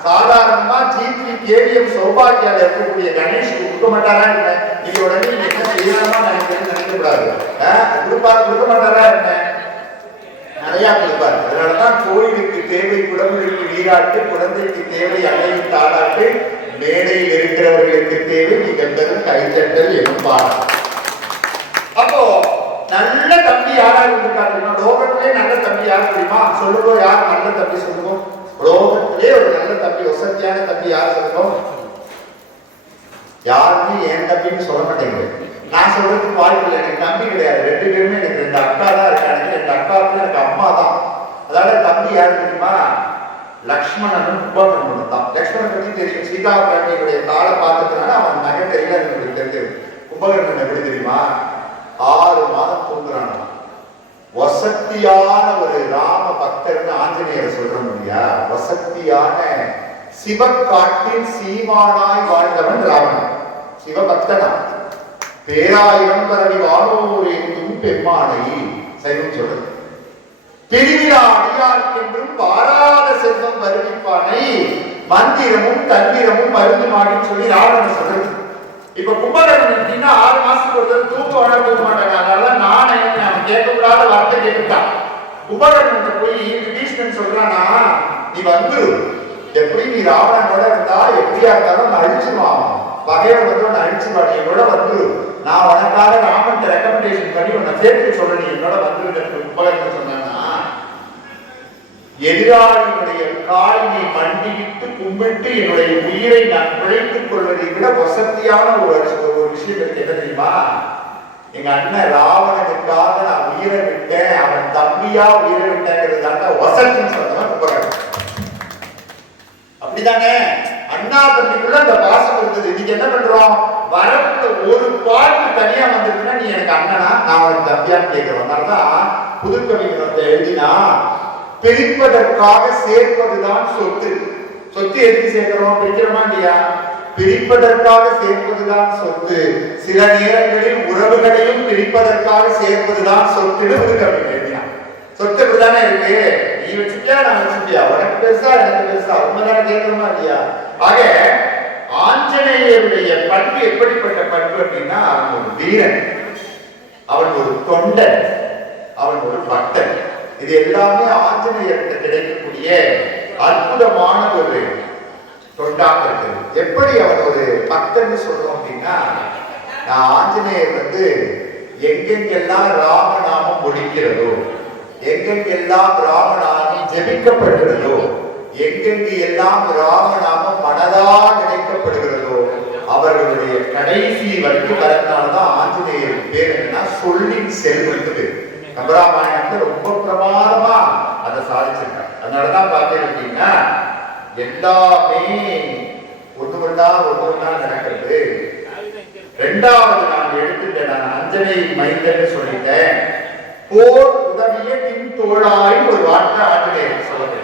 சாதாரணமா ஜிபி கேவிஎம் சௌபாகியால இருக்கக்கூடிய கணேஷ் கொடுக்க மாட்டாரா என்ன? நீங்க உடனே என்ன செய்யலாமா நினைக்க கூடாது. கொடுக்க மாட்டாரா என்ன? நிறைய கொடுப்பாரு. அதனாலதான் கோயிலுக்கு தேவை குடமுழுக்கு நீராட்டு, குழந்தைக்கு தேவை அன்னையின் தாளாட்டு, மேடையில் இருக்கிறவர்களுக்கு தேவை நீங்கள் தரும் கைத்தட்டல் எனும் பாடம். அப்போ நல்ல தம்பி யாரா இருந்திருக்காரு? லோகத்திலே நல்ல தம்பி யார் தெரியுமா? சொல்லுங்க, யார் நல்ல தம்பி சொல்லுங்க. லோகத்திலே ஒரு நல்ல தம்பி, வசதியான தம்பி யார் சொல்லுங்க? யாருமே என் தம்பின்னு சொல்ல மாட்டேங்குது. நான் சொல்றதுக்கு வாய்ப்பு இல்லை, எனக்கு தம்பி கிடையாது, 2 பேருமே எனக்கு 2 அக்கா தான் இருக்காங்க. 2 அக்காவுக்கு எனக்கு அம்மா தான். அதாவது தம்பி யாரு தெரியுமா? லக்ஷ்மணனும் கும்பகர்ணனும் தான். லக்ஷ்மணன் பத்தி தெரியும், சீதா பிராட்டியுடைய காலை பார்த்ததுனால அவன் நகை தெரியல, எனக்கு தெரிஞ்சது. கும்பகர்ணன் எப்படி தெரியுமா? 6 மாதம் தூங்குறான். வசத்தியான ஒரு ராம பக்தர்னு ஆஞ்சநேயர் சொல்ற முடியா? வசத்தியான சிவகாட்டின் சீமானாய் வாழ்ந்தவன் ராவணன். சிவபக்தனா, பேராயிரம் பரவி வானோர் என்றும் பெம்மானை சைவம் சொல்றது. பிரிவிழா அடியார்க்கென்றும் பாராத செல்வம் வருவிப்பானை, மந்திரமும் தந்திரமும் மருந்து மாடின்னு சொல்லி ராவணன் சொல்றது. இப்ப கும்பகர்ணன் எப்படின்னா 6 மாசத்துக்கு ஒரு தூக்க வர போக மாட்டாங்க. அதனால நான் அவன் கேட்கக்கூடாத வார்த்தை கேட்டுட்டான். கும்பகர்ணன் போய் விபீஷணன் சொல்றானா, நீ வந்துரு, எப்படி நீ ராவணனோட இருந்தா எப்படியா இருந்தாலும் நான் அழிச்சுவான், பகையோட வந்து உன்னை அழிச்சுவான், நீ என்னோட வந்துரு, நான் உனக்காக ராமன் ரெக்கமெண்டேஷன் பண்ணி உன்னை சேர்த்து சொல்றேன், நீ என்னோட வந்துரு. கும்பகர்ணன் சொன்னானா, எதிராளியுடைய காலினை மண்டியிட்டு கும்பிட்டு என்னுடைய உயிரை நான் பிழைத்துக் கொள்வதை விட வசதியான ஒரு விஷயம் இருக்கு. என்ன தெரியுமா? எங்க அண்ணன் ராவணனுக்காக நான் உயிரை விட்டேன், அவன் தம்பியா உயிரை விட்டேங்கிறது தாங்க வசதின்னு சொன்னவன் கும்பகர்ணன். அப்படிதானே? அண்ணா தம்பிக்குள்ள அந்த பாசம் இருந்தது. இன்னைக்கு என்ன பண்றோம்? வரப்புல ஒரு பாட்டு தனியா வந்திருக்குன்னா நீ எனக்கு அண்ணனா, நான் உனக்கு தம்பியான்னு கேட்கிறோம். அதனாலதான் புதுக்கவிஞர் எழுதினா, பிரிப்பதற்காக சேர்ப்பதுதான் சொத்து. சொத்து எதுக்கு சேர்க்கிறோம்? பிரிக்கிறோமா இல்லையா? பிரிப்பதற்காக சேர்ப்பதுதான் சொத்து. சில நேரங்களில் உறவுகளையும் பிரிப்பதற்காக சேர்ப்பதுதான் சொத்து. சொத்து இப்படிதானே இருக்கு. நீ வச்சுட்டியா நான் வச்சுட்டியா, உனக்கு பெருசா எனக்கு பெருசா, உண்மைதானே கேட்கணுமா இல்லையா? ஆக ஆஞ்சநேயருடைய பண்பு எப்படிப்பட்ட பண்பு அப்படின்னா, அவன் ஒரு வீரன், அவன் ஒரு தொண்டன், அவன் ஒரு பக்தன். இது எல்லாமே ஆஞ்சநேயருக்கு கிடைக்கக்கூடிய அற்புதமான ஒரு தொண்டாக இருக்குது. எப்படி அவன் ஒரு பக்தன் சொல்றோம் அப்படின்னா, நான் ஆஞ்சநேயர் எங்கெங்கெல்லாம் ராமநாமம் ஒழிக்கிறதோ, எங்கெங்கெல்லாம் ராமநாமம் ஜெபிக்கப்படுகிறதோ, எங்கெங்கு எல்லாம் ராமநாமம் மனதால் நினைக்கப்படுகிறதோ அவர்களுடைய கடைசி வரைக்கும் வரனால்தான் ஆஞ்சநேயருக்கு பேர் என்னன்னா சொல்லின் செல்வன்றது. கம்பராமாயணத்துல ரொம்ப பிரமாதமா அதை சாதிச்சிருக்காங்க. அதனாலதான் பார்த்தேன் அப்படின்னா எல்லாமே ஒண்ணு நடக்கிறது. ரெண்டாவது நான் எடுத்துட்டேன், நான் அஞ்சனை மைந்தன்னு சொல்லிட்டேன். போர் உதவிய பின் தோழாய் ஒரு வார்த்தை ஆஞ்சநேயர் சொல்லுங்க.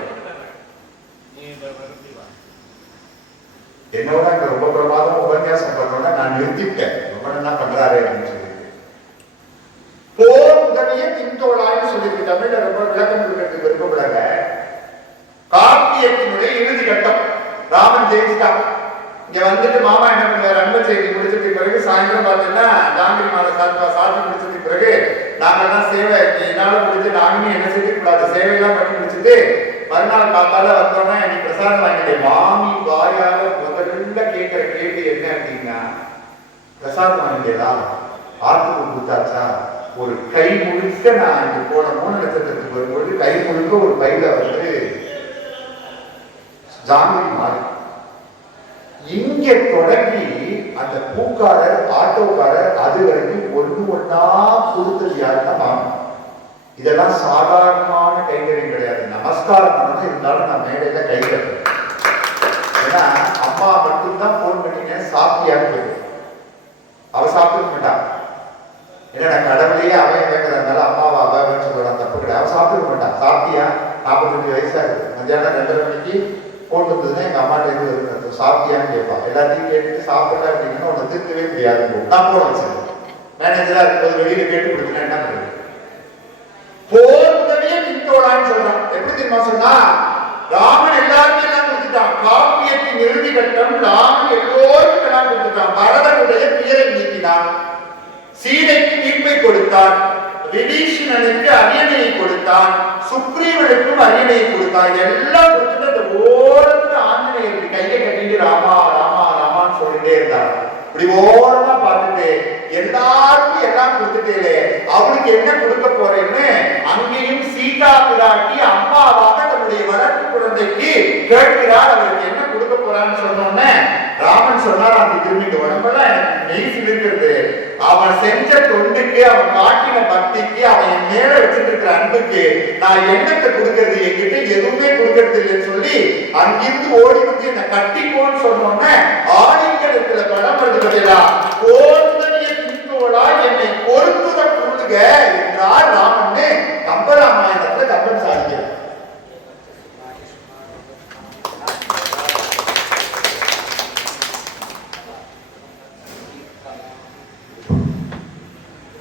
என்னோட ரொம்ப பிரமாதம் உபன்யாசம் பண்ணோட நான் நிறுத்திட்டேன். ரொம்ப என்ன பண்றாரு அப்படின்னு சொல்லி போர் உதவிய பின்தோழான்னு சொல்லியிருக்கு. தமிழ்ல ரொம்ப விளக்கம் கொடுக்கறதுக்கு விருப்பப்படாத. காப்பியத்தினுடைய இறுதி கட்டம், ராமன் ஜெயிச்சுட்டான். இங்க வந்துட்டு மாமா என்ன பண்ணுவார், அன்பு செய்தி முடிச்சதுக்கு பிறகு சாயந்தரம் பார்த்தீங்கன்னா ஜாங்கிரி மாலை சாப்பிட்டு முடிச்சதுக்கு பிறகு நாங்கெல்லாம் சேவை என்னால முடிஞ்சு நாங்களும் என்ன செய்யக்கூடாது சேவையெல்லாம் பண்ணி முடிச்சுட்டு மறுநாள் காத்தால வந்தோம்னா எனக்கு பிரசாதம் வாங்கிட்டேன். மாமி வாயால முதல்ல கேட்கிற கேள்வி என்ன அப்படின்னா, பிரசாதம் வாங்கிட்டேதா, ஆத்துக்கு கொடுத்தாச்சா? ஒரு கை முழுக்க நான் இங்க போன 3 நட்சத்திரத்துக்கு வரும்பொழுது கை முழுக்க ஒரு பையில ஜாங்கிரி மாறி இங்க தொடங்கி அந்த பூக்காரர் ஆட்டோக்காரர் அது வரைக்கும் ஒண்ணா கொடுத்தது யாருன்னா மாமி. இதெல்லாம் சாதாரணமான கைகறியும் கிடையாது. நமஸ்காரம் பண்ணணும், இருந்தாலும் நான் மேடையில கை கட்டுறேன். ஏன்னா அம்மா மட்டும்தான் போன் பண்ணிங்க சாப்பிட்டியான்னு கேட்கும். அவ சாப்பிட்டு மாட்டான். ஏன்னா நான் கடவுளையே அவன் கேட்கறதுனால அம்மாவை அவன்னு சொல்லலாம், தப்பு கிடையாது. அவ சாப்பிட்டு மாட்டான். சாப்பிட்டியா, 45 வயசா இருக்கு, மத்தியானம் 2:30 மணிக்கு போன் வந்ததுன்னா எங்க அம்மாட்ட இருந்து வருது, சாப்பிட்டியான்னு கேட்பான். எல்லாத்தையும் கேட்டுட்டு சாப்பிடல அப்படின்னா உன்னை திருத்தவே முடியாது. நான் போன வச்சிருக்கேன். மேனேஜரா இருக்கும்போது வெளியில கேட்டு கொடுத்தேன் என்ன பண்ணுறது. போர் உதவியே பின்தோழான்னு சொல்றான். எப்படி தெரியுமா சொன்னா, ராமன் எல்லாருமே எல்லாம் கொடுத்துட்டான். காப்பியத்தின் இறுதி கட்டம் ராமன் எல்லோருக்கும் எல்லாம் கொடுத்துட்டான். பரதனுடைய துயரை நீக்கினான், சீதைக்கு மீட்பை கொடுத்தான், விபீஷணனுக்கு அரியணையை கொடுத்தான், சுக்ரீவனுக்கும் அரியணையை கொடுத்தான். எல்லாம் கொடுத்துட்டு அந்த ஓரத்துல ஆஞ்சநேயருக்கு கையை கட்டிட்டு ராமா ராமா ராமான்னு சொல்லிட்டே இருந்தார். இப்படி ஓரமா பார்த்துட்டு எல்லாருக்கும் எல்லாம் கொடுத்துட்டே அவளுக்கு என்ன கொடுக்க போறேன்னு அங்கேயும் சீதா பிராட்டி அம்மாவாக தன்னுடைய வளர்ப்பு குழந்தைக்கு கேட்கிறார். அவருக்கு என்ன கொடுக்க போறான்னு சொன்னோன்னே ராமன் சொன்னார், அந்த திரும்பிட்டு உடம்பெல்லாம் எனக்கு நெய் சிலிர்க்கிறது. அவன் செஞ்ச தொண்டுக்கு, அவன் காட்டின பக்திக்கு, அவன் என் மேல வச்சுட்டு இருக்கிற அன்புக்கு நான் என்னத்தை கொடுக்கறது, என்கிட்ட எதுவுமே கொடுக்கறது இல்லைன்னு சொல்லி அங்கிருந்து ஓடி வந்து என்னை கட்டிக்கோன்னு சொன்னோன்னே ஆணிக்கடத்துல படம் வருதுகளா போர்ந்தனிய பின்தோழா என்னை பொறுத்துத கொள்ளுக என்றார் ராமன்னு கம்பராமாயணத்துல கம்பன் சாதிக்கிறார்.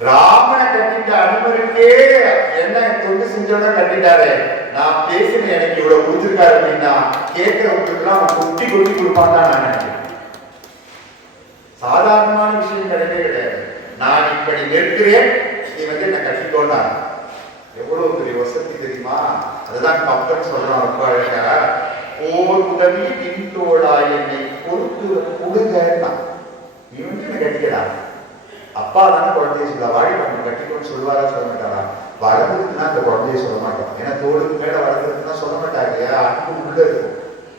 ராமனை கட்டிட்ட அனுமருக்கே என்ன தொண்டு செஞ்சோட கட்டிட்டாரு. நான் பேசின எனக்கு இவ்வளவு கொடுத்திருக்காரு அப்படின்னா கேட்கிறவங்களுக்கு எல்லாம் கொட்டி கொட்டி கொடுப்பான் தான் நான் நினைக்கிறேன். சாதாரணமான விஷயம் கிடையவே கிடையாது. நான் இப்படி நிற்கிறேன், நீ என்ன கட்டிக்கோண்டா, எவ்வளவு பெரிய வசதி தெரியுமா? அதுதான் கம்பன் சொல்றான் ரொம்ப அழகா, போர் உதவி பின்தோழா என்னை பொறுத்து கொடுங்கன்னா நீ என்ன கட்டிக்கடா. அப்பா தானே குழந்தைய சொல்ல வாழை பண்ண கட்டிக்கோன்னு சொல்லுவாரா சொல்ல மாட்டாரா? வளர்ந்துருக்குன்னா அந்த குழந்தைய சொல்ல மாட்டோம். ஏன்னா தோளுக்கு மேல வளர்ந்துருக்குன்னா சொல்ல மாட்டாங்க இல்லையா, அன்பு உள்ள இருக்கும்.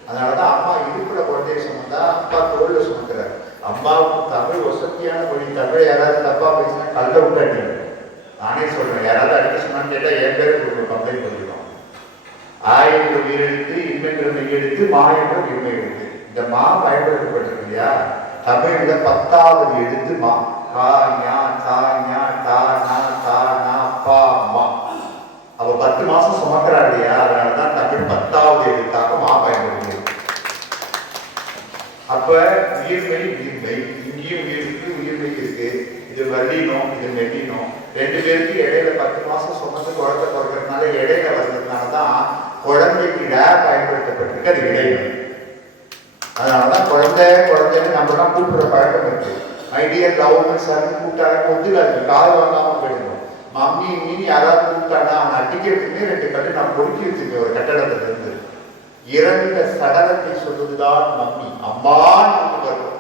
அதனாலதான் அம்மா இடுப்புல குழந்தைய சுமந்தா அப்பா தோல்ல சுமக்கிறார். அம்மாவுக்கு தமிழ் வசதியான மொழி. தமிழ் யாராவது தப்பா பேசினா கல்ல விட்டு அடிக்கணும். நானே சொல்றேன், யாராவது அடிக்க சொன்னான்னு கேட்டா என் பேரு கம்ப்ளைண்ட் பண்ணிருக்கோம். ஆயிரம் உயிரெழுத்து இன்மென்ற மெய்யெழுத்து மா என்ற உண்மை எழுத்து. இந்த மா பயன்படுத்தப்பட்டிருக்கு இல்லையா, தமிழ்ல 10வது எழுத்து மா. அவ 10 மாசம் சுமக்கிறா இல்லையா, அதனாலதான் தமிழ் 10வது எழுத்தாக மா பயன்படுகிறது. அப்ப உயிர்மை உயிர்மை, இங்கேயும் உயிர் இருக்கு உயிர்மை இருக்கு. இது வள்ளினோம் இது மெல்லினோம், 2 பேருக்கு இடையில 10 மாசம் சுமந்து குழந்தை பிறக்கிறதுனால இடையில வர்றதுனாலதான் என்பதற்கு அது இடைவெளி. அதனாலதான் குழந்தைன்னு நம்ம தான் கூப்பிடுற பழக்கம் இருக்கு. ஐடியர் லவ் சார் கூப்பிட்டாங்க ஒத்துக்காது, காது வாங்காம போயிடுவோம். மம்மி மீன் யாராவது கூப்பிட்டானா அவனை அடிக்கிறதுக்குமே 2 கட்டு நான் பொறுக்கி வச்சிருக்கேன் ஒரு கட்டடத்துல இருந்து. இறந்த சடலத்தை சொல்வதுதான் மம்மி. அம்மான்னு கூப்பிட்டு வரணும்,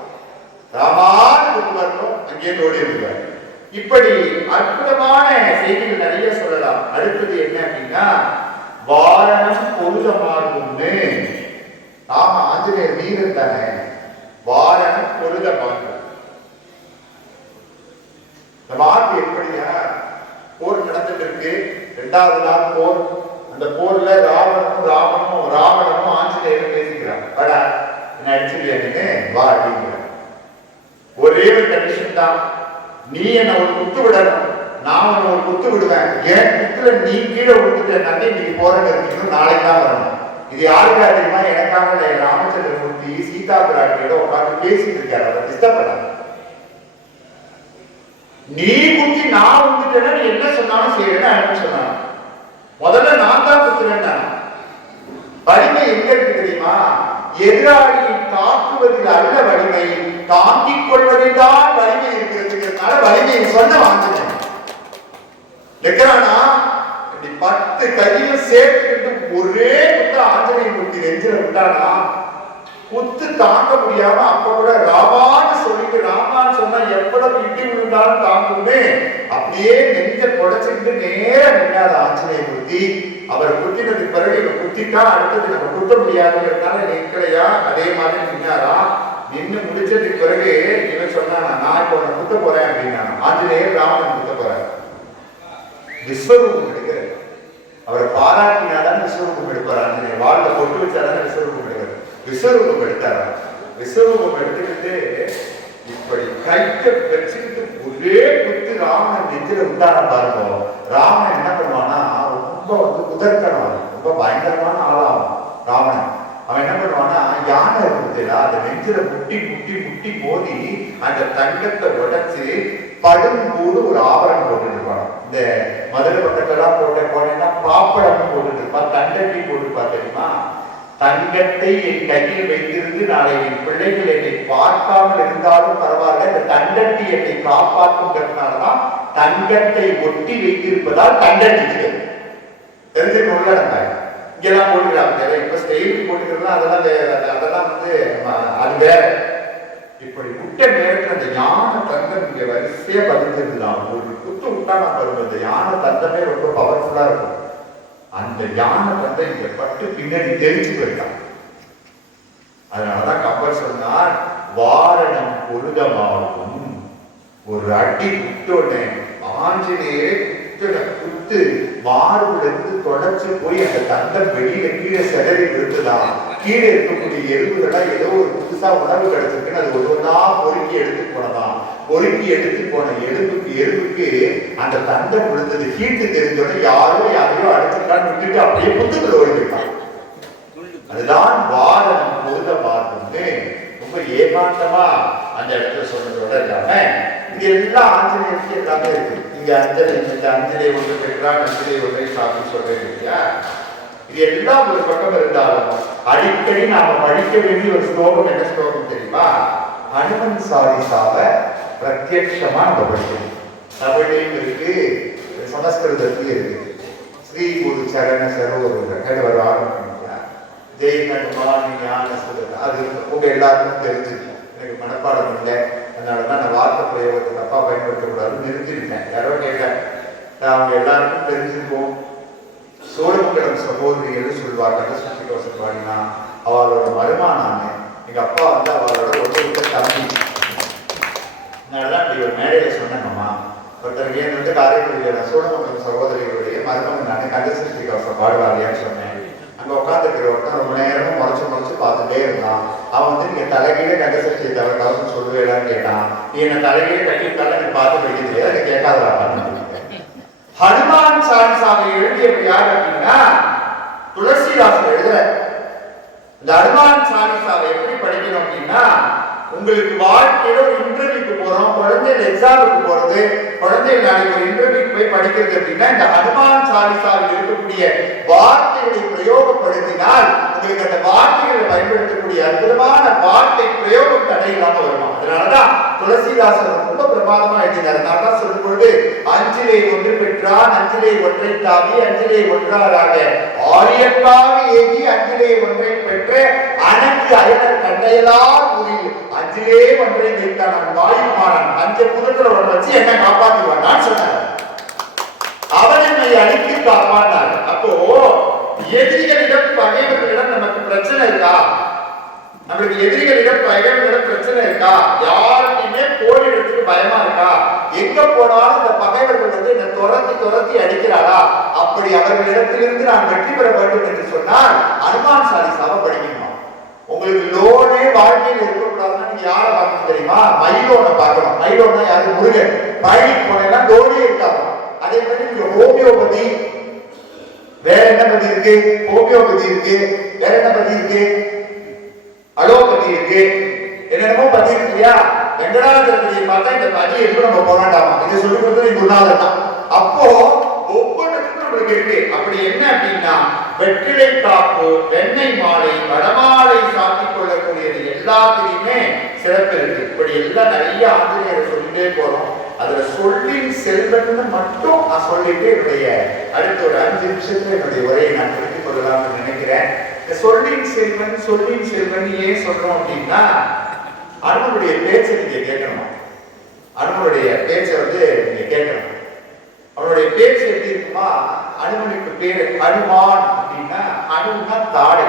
ராமான்னு கூப்பிட்டு வரணும், அங்கே ஓடி இருப்பார். இப்படி அற்புதமான செய்திகள் நிறைய சொல்லலாம். அடுத்தது என்ன அப்படின்னா, வாரணம் பொருதமாகும்னு. ஆமா, ஆஞ்சநேயர் வீரன் தானே. வாரணம் பொருதமாகும். இந்த மார்க் எப்படியா போர் நடந்துட்டு இருக்கு, 2வது நாள் போர். அந்த போர்ல ராவணனும் ஆஞ்சநேயரும் பேசிக்கிறாங்க. வாடா என்ன அடிச்சிருக்கியா நீங்க, வா அப்படிங்கிற. ஒரே ஒரு கண்டிஷன் தான், நீ என்ன ஒரு குத்து விடணும், நான் உன்னை ஒரு குத்து விடுவேன். ஏன் குத்துல நீ கீழே விழுந்துட்டே நீ போறது இருக்கணும், நாளைக்கு தான் வரணும். இது யாருக்கா தெரியுமா? எனக்காக ராமச்சந்திரமூர்த்தி சீதா பிராட்டியோட உட்காந்து பேசிட்டு இருக்காரு. அதை டிஸ்டர்ப் பண்ணாங்க. நீ குத்தி நான் விழுந்துட்டேன்னா நீ என்ன சொன்னாலும் செய்யறேன்னு சொன்னாங்க. முதல்ல நான் தான் குத்துறேன். வலிமை எங்க இருக்கு தெரியுமா? எதிராளியை தாக்குவதில் அல்ல வலிமை, தாங்கிக் கொள்வதில் தான் வலிமை இருக்கிறதுனால வலிமையை சொன்ன வாங்கினேன். இருக்கிறானா 10 கையும் சேர்த்துக்கிட்டு ஒரே குத்த ஆஞ்சநேய மூர்த்தி நெஞ்சில விட்டானா குத்து தாங்க முடியாம அப்ப கூட ராமான்னு சொல்லிட்டு, ராமான்னு சொன்னா எவ்வளவு இடி விழுந்தாலும் தாங்குமே, அப்படியே நெஞ்ச குடைச்சுக்கிட்டு நேரம் நின்னாத ஆஞ்சநேய மூர்த்தி. அவர் குத்தினதுக்கு பிறகு இவன் குத்திட்டா அடுத்தது நம்ம குத்த முடியாதுங்கிறதுனால நிற்கலையா, அதே மாதிரி நின்னாரா. நின்று முடிச்சதுக்கு பிறகு இவன் சொன்னானா, நான் இப்ப உன்னை குத்த போறேன் அப்படின்னா. ஆஞ்சநேயர் ராமன் குத்த போறேன். விஸ்வரூபம் எடுக்கிறார். அவரை பாராட்டினாதான் விஸ்வரூபம் எடுப்பார். ஆஞ்சநேயர் வாழ்ல பொட்டு வச்சாதான் விஸ்வரூபம் எடுக்கிறார். விஸ்வரூபம் எடுத்தாரா? விஸ்வரூபம் எடுத்துக்கிட்டு இப்படி கைக்க வச்சுக்கிட்டு ஒரே குத்து ராமன் நெஞ்சில விட்டாரா பாருங்க. ராமன் என்ன பண்ணுவானா, ரொம்ப உதர்க்கணும், ரொம்ப பயங்கரமான ஆளாகும் ராவணன். அவன் என்ன பண்ணுவானா, யானை இருக்குதுல அந்த நெஞ்சில முட்டி முட்டி முட்டி மோதி அந்த தங்கத்தை உடைச்சு படும்போது ஒரு ஆபரணம் போட்டுட்டு இருப்பான். இந்த மதுரை பக்கத்தெல்லாம் போனேன்னா பாப்படம் போட்டுட்டு இருப்பான், தண்டட்டி போட்டுப்பா தெரியுமா. தங்கத்தை என் கையில் வைத்திருந்து நாளை என் பிள்ளைகள் என்னை பார்க்காமல் இருந்தாலும் பரவாயில்ல, இந்த தண்டட்டி என்னை காப்பாற்றுங்கிறதுனாலதான் தங்கத்தை ஒட்டி வைத்திருப்பதால் தண்டட்டி தெரிஞ்சு உள்ளடங்காய். இங்கெல்லாம் போட்டுக்கிறாங்க, இப்ப ஸ்டைலுக்கு போட்டுக்கிறதுலாம் அதெல்லாம் அது வேற. இப்படி விட்ட நேரத்தில் அந்த யானை தந்தம் இங்க வரிசையா பதிஞ்சிருந்தான். ஒரு குத்து விட்டானா பாருங்க, அந்த யானை தந்தமே ரொம்ப பவர்ஃபுல்லா இருக்கும். அந்த யானை தந்தை இங்க பட்டு பின்னாடி தெரிச்சு போயிட்டான். அதனாலதான் கம்பர் சொன்னார், வாரணம் பொருதமாகும். ஒரு அடி குட்டோடனே ஆஞ்சநேயரே குத்து மார்புல இருந்து தொடர்ச்சி போய் அந்த தந்தம் வெளியில கீழே செதறி விழுந்துதான். கீழே இருக்கக்கூடிய எலும்புகளா ஏதோ ஒரு புதுசா உணவு கிடைச்சிருக்குன்னு அது ஒவ்வொன்றா பொறுக்கி எடுத்து போனதான். பொறுக்கி எடுத்து போன எலும்புக்கு அந்த தந்தம் விழுந்தது ஹீட்டு தெரிஞ்சோட யாரையோ அடைச்சிருக்கான்னு விட்டுட்டு அப்படியே புத்துக்கள் ஓடிருக்கான். அதுதான் வாரணம் பொருதமாகும்னு ரொம்ப ஏமாற்றமா அந்த இடத்துல சொன்னதோட இல்லாம இங்க எல்லாம் ஆஞ்சநேயருக்கு எல்லாமே இருக்கு. இங்க அஞ்சலி ஒன்று பெற்றான், அஞ்சலி ஒன்றை சாப்பிட்டு சொல்றேன் இல்லையா. இது எல்லாம் ஒரு பக்கம் இருந்தாலும் அடிக்கடி நாம படிக்க வேண்டிய ஒரு ஸ்லோகம் என்ன ஸ்லோகம் தெரியுமா? ஹனுமன் சாலிசாவை பிரத்யட்சமா நம்ம படிக்கணும். தமிழையும் இருக்கு, சமஸ்கிருதத்திலும் இருக்கு. ஸ்ரீ குரு சரண சரோவர் ஆரம்பிக்கா ஜெய் ஹனுமான் ஞான சுதன், அது உங்க எல்லாருக்கும் தெரிஞ்சிருக்கும். எனக்கு மனப்பாடம் இல்லை, அதனாலதான் நான் வார்த்தை பிரயோகத்தை தப்பா பயன்படுத்தக்கூடாதுன்னு நிறுத்திருக்கேன். யாரோ கேட்டேன், அவங்க எல்லாருக்கும் தெரிஞ்சிருக்கோம். சோழமங்கலம் சகோதரிகள் சொல்வார், கண்டசுத்தி கோஷம் பாடினா அவளோட மருமானான எங்க அப்பா அவளோட ஒருத்தருக்கு தம்பி. அதனாலதான் இப்படி ஒரு மேடையில சொன்னேங்கம்மா, ஒருத்தருக்கு ஏன் காரைக்குடியில சோழமங்கலம் சகோதரிகளுடைய மருமகன் நான் கண்டசுத்தி கோஷம் பாடுவாரியான்னு சொன்னேன். அங்க உட்காந்துருக்கிற ஒருத்தன் ரொம்ப நேரமும் முறைச்சு பார்த்துட்டே இருந்தான். அவன் நீங்க தலைகீழே கண்டசக்தியை தவிர கவசம் சொல்லுவேலான்னு கேட்டான். நீ என்ன தலைகீழே கட்டிவிட்டாலும் நீ பார்த்து படிக்க தெரியாது, எனக்கு கேட்காதா. ஹனுமான் சாலிசாவை எழுதியவர் யார் அப்படின்னா துளசிதாசன் எழுதுற. இந்த ஹனுமான் சாலிசாவை எப்படி படிக்கணும் அப்படின்னா, உங்களுக்கு வாழ்க்கையில ஒரு இன்டர்வியூக்கு போறோம், குழந்தைகள் எக்ஸாமுக்கு போறது, குழந்தைகள் நாளைக்கு ஒரு இன்டர்வியூக்கு போய் படிக்கிறது அப்படின்னா இந்த ஹனுமான் சாலிசாவில் இருக்கக்கூடிய வார்த்தைகளை பிரயோகப்படுத்தினால் உங்களுக்கு அந்த வார்த்தைகளை பயன்படுத்தக்கூடிய அற்புதமான வார்த்தை பிரயோகம் தடை இல்லாம வருமா. அதனாலதான் துளசிதாசன் ரொம்ப பிரமாதமா எழுதினார். நான் தான் சொல்லும் பொழுது அஞ்சிலே ஒன்று பெற்றான், அஞ்சிலே ஒன்றை தாவி, அஞ்சிலே ஒன்றாராக ஆரியக்காவி ஏகி, அஞ்சிலே ஒன்றை பெற்ற அனக்கு அயனர் கண்டையலார் ஊரில் அஞ்சிலே ஒன்றை வைத்தான் வாயுமாறன். அஞ்சு புதத்துல ஒன்று வச்சு என்ன காப்பாற்றுவான் சொன்னார். அவன் என்னை அழித்து காப்பாற்றார். அப்போ எதிரிகளிடம் பகைவர்களிடம் நமக்கு பிரச்சனை இருக்கா? நம்மளுக்கு எதிரிகளிடம் பகைவர்களிடம் பிரச்சனை இருக்கா? யாருக்குமே போரிடத்துக்கு பயமா இருக்கா? எங்க போனாலும் இந்த பகைவர்கள் என்னை துரத்தி அடிக்கிறாரா? அப்படி அவர்களிடத்திலிருந்து நான் வெற்றி பெற வேண்டும் என்று சொன்னால் ஹனுமான் சாலிசாவை படிக்கணுமா. உங்களுக்கு லோனே வாழ்க்கையில் இருக்கக்கூடாதுன்னா நீங்க யாரை பார்க்கணும் தெரியுமா? மயிலோனை பார்க்கணும். மயிலோனா யாரு? முருகன். பழனிக்கு போனேன்னா லோனே இருக்காது. அதே மாதிரி நீங்க ஹோமியோபதி, வேற என்ன பத்தி இருக்கு? ஹோமியோபதி இருக்கு, வேற என்ன பத்தி இருக்கு? அலோபதி இருக்கு, என்னென்னமோ பத்தி இருக்கு இல்லையா? வெங்கடாஜலபதியை பார்த்தா இந்த பதி எதுவும் நம்ம போராட்டாமா, இதை சொல்லிக் கொடுத்தது குருநாதர் தான். அப்போ ஒவ்வொன்றுக்கும் நம்மளுக்கு இருக்கு. அப்படி என்ன அப்படின்னா வெற்றிலை காப்பு, வெண்ணெய் மாலை, வடமாலை சாத்திக் கொள்ளக்கூடியது எல்லாத்திலையுமே சிறப்பு இருக்கு. இப்படி எல்லாம் நிறைய ஆஞ்சநேயரை சொல்லிட்டே போறோம். அதுல சொல்லின் செல்வன் மட்டும் நான் சொல்லிட்டு என்னுடைய அடுத்த ஒரு 5 நிமிஷத்துல என்னுடைய உரையை நான் தெரிந்து கொள்ளலாம்னு நினைக்கிறேன். சொல்லின் செல்வன் ஏன் சொல்றோம் அப்படின்னா அனுமனுடைய பேச்சை நீங்க கேட்கணும். அனுமனுடைய பேச்சை நீங்க கேட்கணும். அவனுடைய பேச்சு எப்படி இருக்குமா? அனுமனுக்கு பேரு ஹனுமான் அப்படின்னா அனுன்னா தாடை.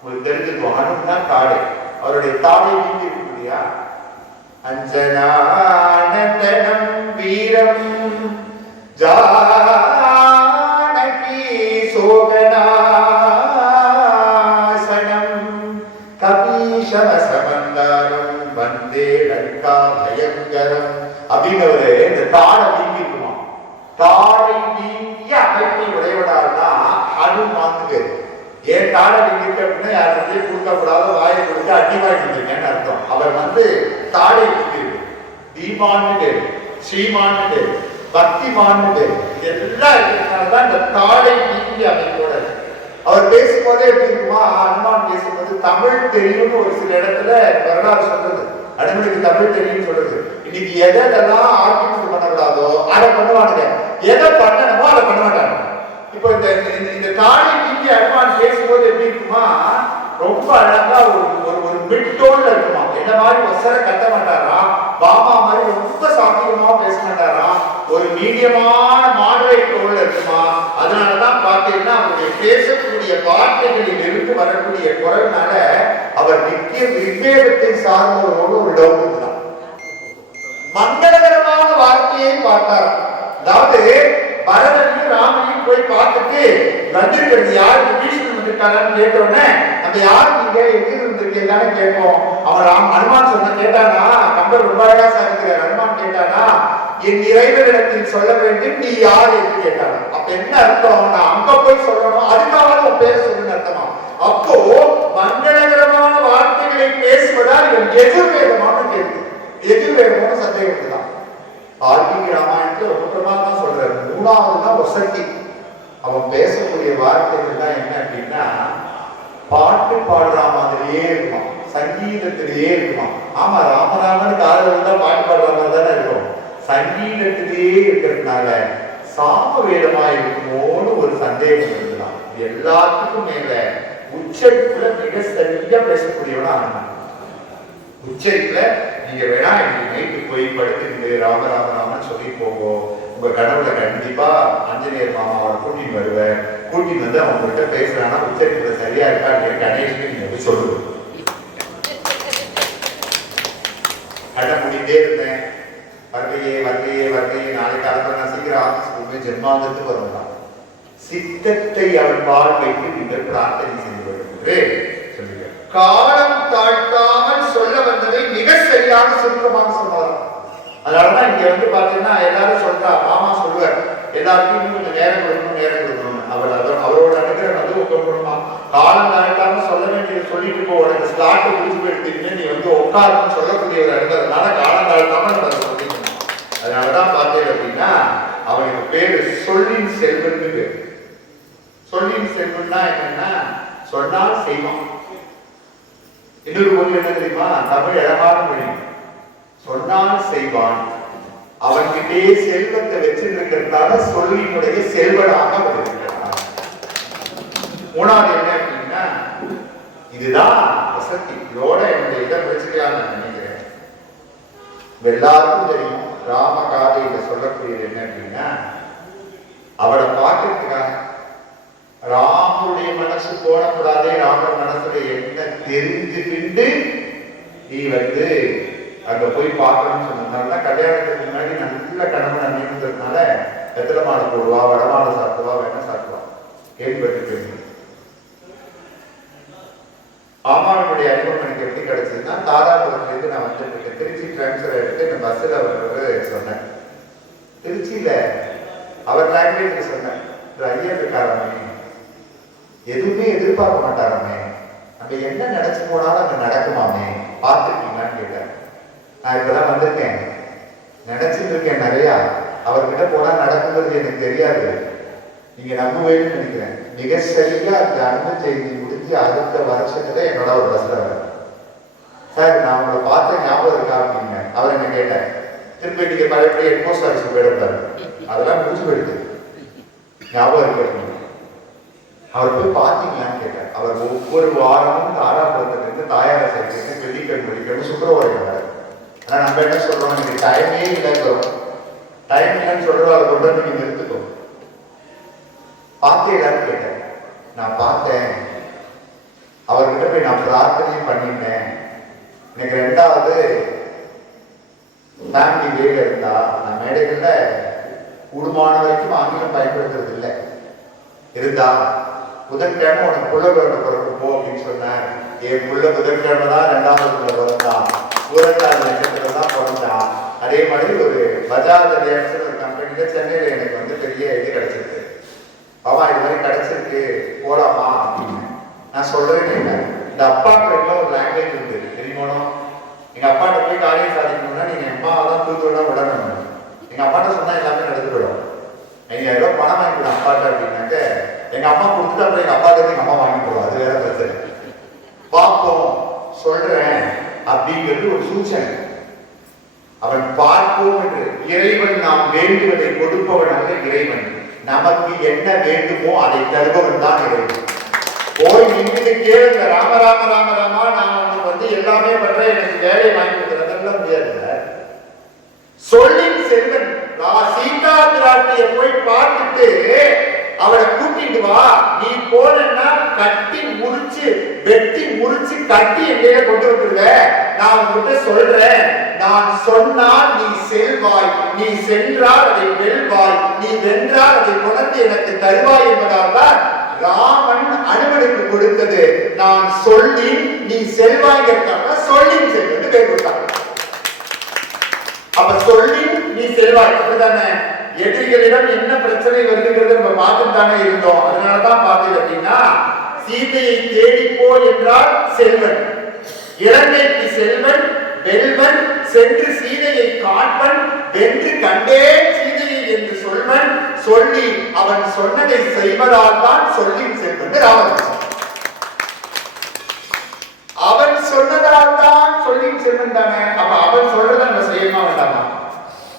உங்களுக்கு தெரிஞ்சுக்கோ, அனுன்னா தாடை. அவருடைய தாடை நீங்க இருக்கு இல்லையா? அஞ்சனானந்தனம் வீரம் ஜானகி சோகநாசனம் கபீஷமசமந்தாரம் வந்தே லங்கா பயங்கரம் அப்படிங்கிறவரு இந்த தாடை வீங்கி இருக்குமா. தாடை வீங்கிய அமைப்பை உடையவடால்னா ஹனுமான் பேரு. ஏன் தாடை வீங்கிருக்கு அப்படின்னா யாருக்கிட்டே கொடுக்க கூடாத வாயை கொடுத்து அடி வாங்கி வந்திருக்கேன்னு அர்த்தம். அவர் தாடை வீங்கிருக்கு. தீமான்னு பேரு, ஸ்ரீமான்னு பேரு, பக்திமான்னு பேரு. இதெல்லாம் இருக்கிறதுனாலதான் இந்த தாடை வீங்கிய அமைப்போட அவர் பேசும்போதே எப்படி இருக்குமா? ஹனுமான் பேசும்போது தமிழ் தெரியும்னு ஒரு சில இடத்துல வரலாறு சொல்றது. அனுமனுக்கு தமிழ் தெரியும் சொல்றது. இன்னைக்கு எதெல்லாம் ஆர்குமெண்ட் பண்ணக்கூடாதோ அதை பண்ணுவானுங்க, எதை பண்ணணுமோ அதை பண்ண மாட்டாங்க. இப்போ இந்த தாடை வீங்கி அனுமான் பேசும்போது எப்படி இருக்குமா? ரொம்ப அழகா ஒரு மிட்டோன்ல இருக்குமா. என்ன மாதிரி ஒசர கத்த மாட்டாராம், பாமா மாதிரி ரொம்ப சாத்தியமா பேச மாட்டாராம், ஒரு மீடியமான மாடரேட் டோன்ல இருக்குமா. அதனாலதான் பாத்தீங்கன்னா அவருடைய பேசக்கூடிய வார்த்தைகளில் இருந்து வரக்கூடிய குரல்னால அவர் நித்திய விவேகத்தை சார்ந்தவரோடு ஒரு டவுட் தான். மங்களகரமான வார்த்தையை பார்த்தார். அதாவது பரதனையும் ராமனையும் போய் பார்த்துட்டு வந்திருக்கிறது யாரு? விபீஷணன் வந்திருக்காங்கன்னு கேட்டோன்னே நம்ம யாரு நீங்க எங்க இருந்திருக்கீங்கன்னு கேட்போம். அவன் ஹனுமான் சொன்ன கேட்டானா? கம்பர் ரொம்ப அழகா சாதிக்கிறார். ஹனுமான் கேட்டானா என் இறைவனிடத்தில் சொல்ல வேண்டும், நீ யார் என்று கேட்டானா. அப்ப என்ன அர்த்தம்? நான் அங்க போய் சொல்லணும், அதுக்காக உன் பேர் சொல்லுன்னு அர்த்தமா. அப்போ மங்களகரமான வார்த்தைகளை பேசுவதால் இவன் எதிர்வேதமான கேள்வி, எதிர்வேதமான சந்தேகம் தான். வால்மீகி ராமாயணத்துல ரொம்ப பிரமாதமா சொல்றாரு. 3வது தான் வசதி. அவன் பேசக்கூடிய வார்த்தைகள் தான் என்ன அப்படின்னா பாட்டு பாடுற மாதிரியே இருக்குமா, சங்கீதத்திலேயே இருக்குமா. ஆமா, ராமராமன் காதல் தான் பாட்டு பாடுற மாதிரி தானே இருக்கும். சங்கீதத்திலேயே இருக்கிறதுனால சாம வேதமா இருக்குமோன்னு ஒரு சந்தேகம் இருக்கலாம். எல்லாத்துக்கும் மேல உச்சரிப்புல மிக சரியா பேசக்கூடியவனா ஆனா உச்சரிப்புல நீங்க வேணா இன்னைக்கு நைட்டு போய் படுத்துக்கிட்டு ராம ராம ராமன் சொல்லி போவோம். உங்க கனவுல கண்டிப்பா ஆஞ்சநேயர் மாமாவோட கூட்டின்னு வருவேன். கூட்டின்னு வந்து அவங்க கிட்ட பேசுறானா உச்சரிப்புல சரியா இருக்கா இல்லையா கணேஷ்க்கு நீங்க போய் சொல்லுங்க. அட முடிந்தே இருந்தேன், வருகையே வருகையே வருகையே, நாளைக்கு காலத்துல நான் சீக்கிரம் ஆபீஸ்க்கு போய் ஜென்மாந்தத்துக்கு வருவான். சித்தத்தை அவன் பால் வைத்து நீங்கள் பிரார்த்தனை செய்து வருகிறது. காலம் தாழ்த்தாமல் சொல்ல வந்ததை மிக சரியாக சுருக்கமாக சொன்னார். அதனாலதான் இங்க பாத்தீங்கன்னா எல்லாரும் சொல்றா, மாமா சொல்லுவார் எல்லாருக்கும் கொஞ்சம் நேரம் கொடுக்கணும் நேரம் கொடுக்கணும். அவரோட அனுகிரகம் வந்து உட்காரணுமா. காலம் தாழ்த்தாம சொல்ல வேண்டியது சொல்லி சொல்லிட்டு போ, உனக்கு ஸ்லாட் முடிச்சு போயிடுத்தீங்க, நீ வந்து உட்காருன்னு சொல்லக்கூடிய ஒரு அனுபவத்தினால காலங்காலத்தாம நம்ம அதை சொல்லிக்கணும். அதனாலதான் பார்த்தேன் அப்படின்னா அவனுக்கு பேரு சொல்லின் செல்வன் பேரு. சொல்லின் செல்வன்னா என்னன்னா சொன்னால் செய்வான். இன்னொரு மொழி என்ன தெரியுமா? தமிழ் அழகான மொழி. சொன்னால் செய்வான். அவன்கிட்டே செல்வத்தை வச்சிருக்கிறதால சொல்லினுடைய செல்வனாக அவர் இருக்கிறார். மூணாவது என்ன அப்படின்னா இதுதான் வசதி. இதோட என்னுடைய இதை முடிச்சுக்கலாம் நான் நினைக்கிறேன். எல்லாருக்கும் தெரியும் ராமகாதையில சொல்லக்கூடியது என்ன அப்படின்னா அவளை பார்க்கறதுக்காக ராமனுடைய மனசு போடக்கூடாதே, ராமன் மனசுல என்ன தெரிஞ்சுக்கிட்டு நீ வந்து அங்க போய் பார்க்கணும்னு சொன்னதுனால கல்யாணத்துக்கு முன்னாடி நல்ல கணவன் அமைந்ததுனால வெத்தலை மாலை போடுவா, வடமாலை சாப்பிடுவா, வெண்ணெய் சாப்பிடுவா. கேள்விப்பட்டு ஆமானுடைய அறிமுகம் எனக்கு எப்படி கிடைச்சதுன்னா தாராபுரத்துல இருந்து நான் வந்துட்டு திருச்சி டிரான்ஸ்பர் எடுத்து இந்த பஸ்ல அவர் சொன்னேன். திருச்சியில அவர் லாங்குவேஜ் சொன்னேன். ஐயா இருக்காரமே, எதுவுமே எதிர்பார்க்க மாட்டாராமே, நம்ம என்ன நினைச்சு போனாலும் அங்க நடக்குமாமே, பார்த்துருக்கீங்களான்னு கேட்டேன். நான் இப்பதான் வந்திருக்கேன், நினைச்சிட்டு இருக்கேன் நிறையா, அவர்கிட்ட போனா நடக்குங்கிறது எனக்கு தெரியாது, நீங்க நம்புவேன்னு நினைக்கிறேன். மிக சரியா அந்த அன்பு செய்தி முடிஞ்சு அடுத்த வருஷத்துல என்னோட ஒரு பஸ்ல வர சார் நான் உங்களை பார்த்த ஞாபகம் இருக்கா அப்படிங்க. அவர் என்ன கேட்டேன், திருப்பி நீங்க பழையபடி ஹெட் போஸ்ட் ஆஃபீஸ் போயிடாரு, அதெல்லாம் முடிச்சு போயிடுது, ஞாபகம் இருக்கு. அவர் போய் பார்த்தீங்களான்னு கேட்டார். அவர் ஒவ்வொரு வாரமும் தாராபுரத்திலிருந்து தாயார சைக்கிட்டு வெள்ளிக்கிழமை வெள்ளிக்கிழமை சுக்கரவாரம் வராரு. ஆனா நம்ம என்ன சொல்றோம், எனக்கு டைமே இல்லைன்னு டைம் இல்லைன்னு சொல்றோம், அதை கொண்டு வந்து நீங்க எடுத்துக்கோ. பார்த்தீங்களான்னு கேட்டேன். நான் பார்த்தேன், அவர்கிட்ட போய் நான் பிரார்த்தனையும் பண்ணிட்டேன். எனக்கு ரெண்டாவது ஃபேமிலி வேலை இருந்தா நான் மேடைகள்ல கூடுமான வரைக்கும் ஆங்கிலம் பயன்படுத்துறது இல்லை. இருந்தா புதன்கிழமை உனக்கு புள்ள பிறகு போ அப்படின்னு சொன்னார். என் புள்ள புதன்கிழமை தான் 2வது பிறந்தான், ஊரத்தாறு நட்சத்திரம் தான் பிறந்தான். அதே மாதிரி ஒரு பஜாஜ் அலியன்ஸ் ஒரு கம்பெனியில சென்னையில எனக்கு வந்து பெரிய இது கிடைச்சிருக்கு. ஆமா இது மாதிரி கிடைச்சிருக்கு போலாமா அப்படின்னு நான் சொல்றேன். இந்த அப்பாவுக்கு எல்லாம் ஒரு லாங்குவேஜ் இருக்கு தெரியுமோ. எங்க அப்பாட்ட போய் காரியம் சாதிக்கணும்னா நீங்க அம்மாவை தான் தூக்கிவிட விடணும். எங்க அப்பாட்ட சொன்னா எல்லாமே நடந்து போயிடும். 5000 ரூபாய் பணம் வாங்கிவிடும் அப்பாட்ட அப்படின்னாக்க எங்க அம்மா கொடுத்துட்டு அப்புறம் எங்க அப்பா கிட்ட எங்க அம்மா வாங்கி போடுவோம். அது வேற பிரச்சனை. பார்ப்போம் சொல்றேன் அப்படிங்கிறது ஒரு சூச்சனை. அவன் பார்ப்போம் என்று இறைவன் நாம் வேண்டுவதை கொடுப்பவன் அல்ல இறைவன். நமக்கு என்ன வேண்டுமோ அதை தருபவன் தான் இறைவன். போய் நின்று கேளுங்க, ராம ராம ராம ராமா நான் உனக்கு வந்து எல்லாமே பண்றேன், எனக்கு வேலையை வாங்கி கொடுக்கறதெல்லாம் முடியாது. சொல்லின் செல்வன் சீதா பிராட்டிய போய் பார்த்துட்டு அவளை கூட்டிட்டு வா, நீ போனா கட்டி முறிச்சு வெட்டி முறிச்சு கட்டி எங்கேயே கொண்டு வந்துருவ. நான் உங்ககிட்ட சொல்றேன், நான் சொன்னால் நீ செல்வாய், நீ சென்றால் அதை வெல்வாய், நீ வென்றால் அதை குணத்தை எனக்கு தருவாய் என்பதால் தான் ராமன் அனுமனுக்கு கொடுத்தது. நான் சொல்லி நீ செல்வாய்ங்கிறதுக்காக சொல்லின் செல்வன் பேர் கொடுத்தாங்க. அப்ப சொல்லி நீ செல்வாய் அப்படித்தானே. எதிரிகளிடம் என்ன பிரச்சனை வருதுங்கிறது நம்ம பார்த்துட்டு தானே இருந்தோம். அதனாலதான் பார்த்தது அப்படின்னா சீதையை தேடிப்போ என்றால் செல்வன், இலங்கைக்கு செல்வன், வெல்வன், சென்று சீதையை காண்பன், வென்று கண்டேன் சீதையை என்று சொல்வன், சொல்லி அவன் சொன்னதை செய்வதால் தான் சொல்லின் செல்வன் ராமகிருஷ்ணன். அவன் சொன்னதால் தான் சொல்லின் செல்வன் தானே. அப்ப அவன் சொல்றதை நம்ம செய்யணுமா வேண்டாமா?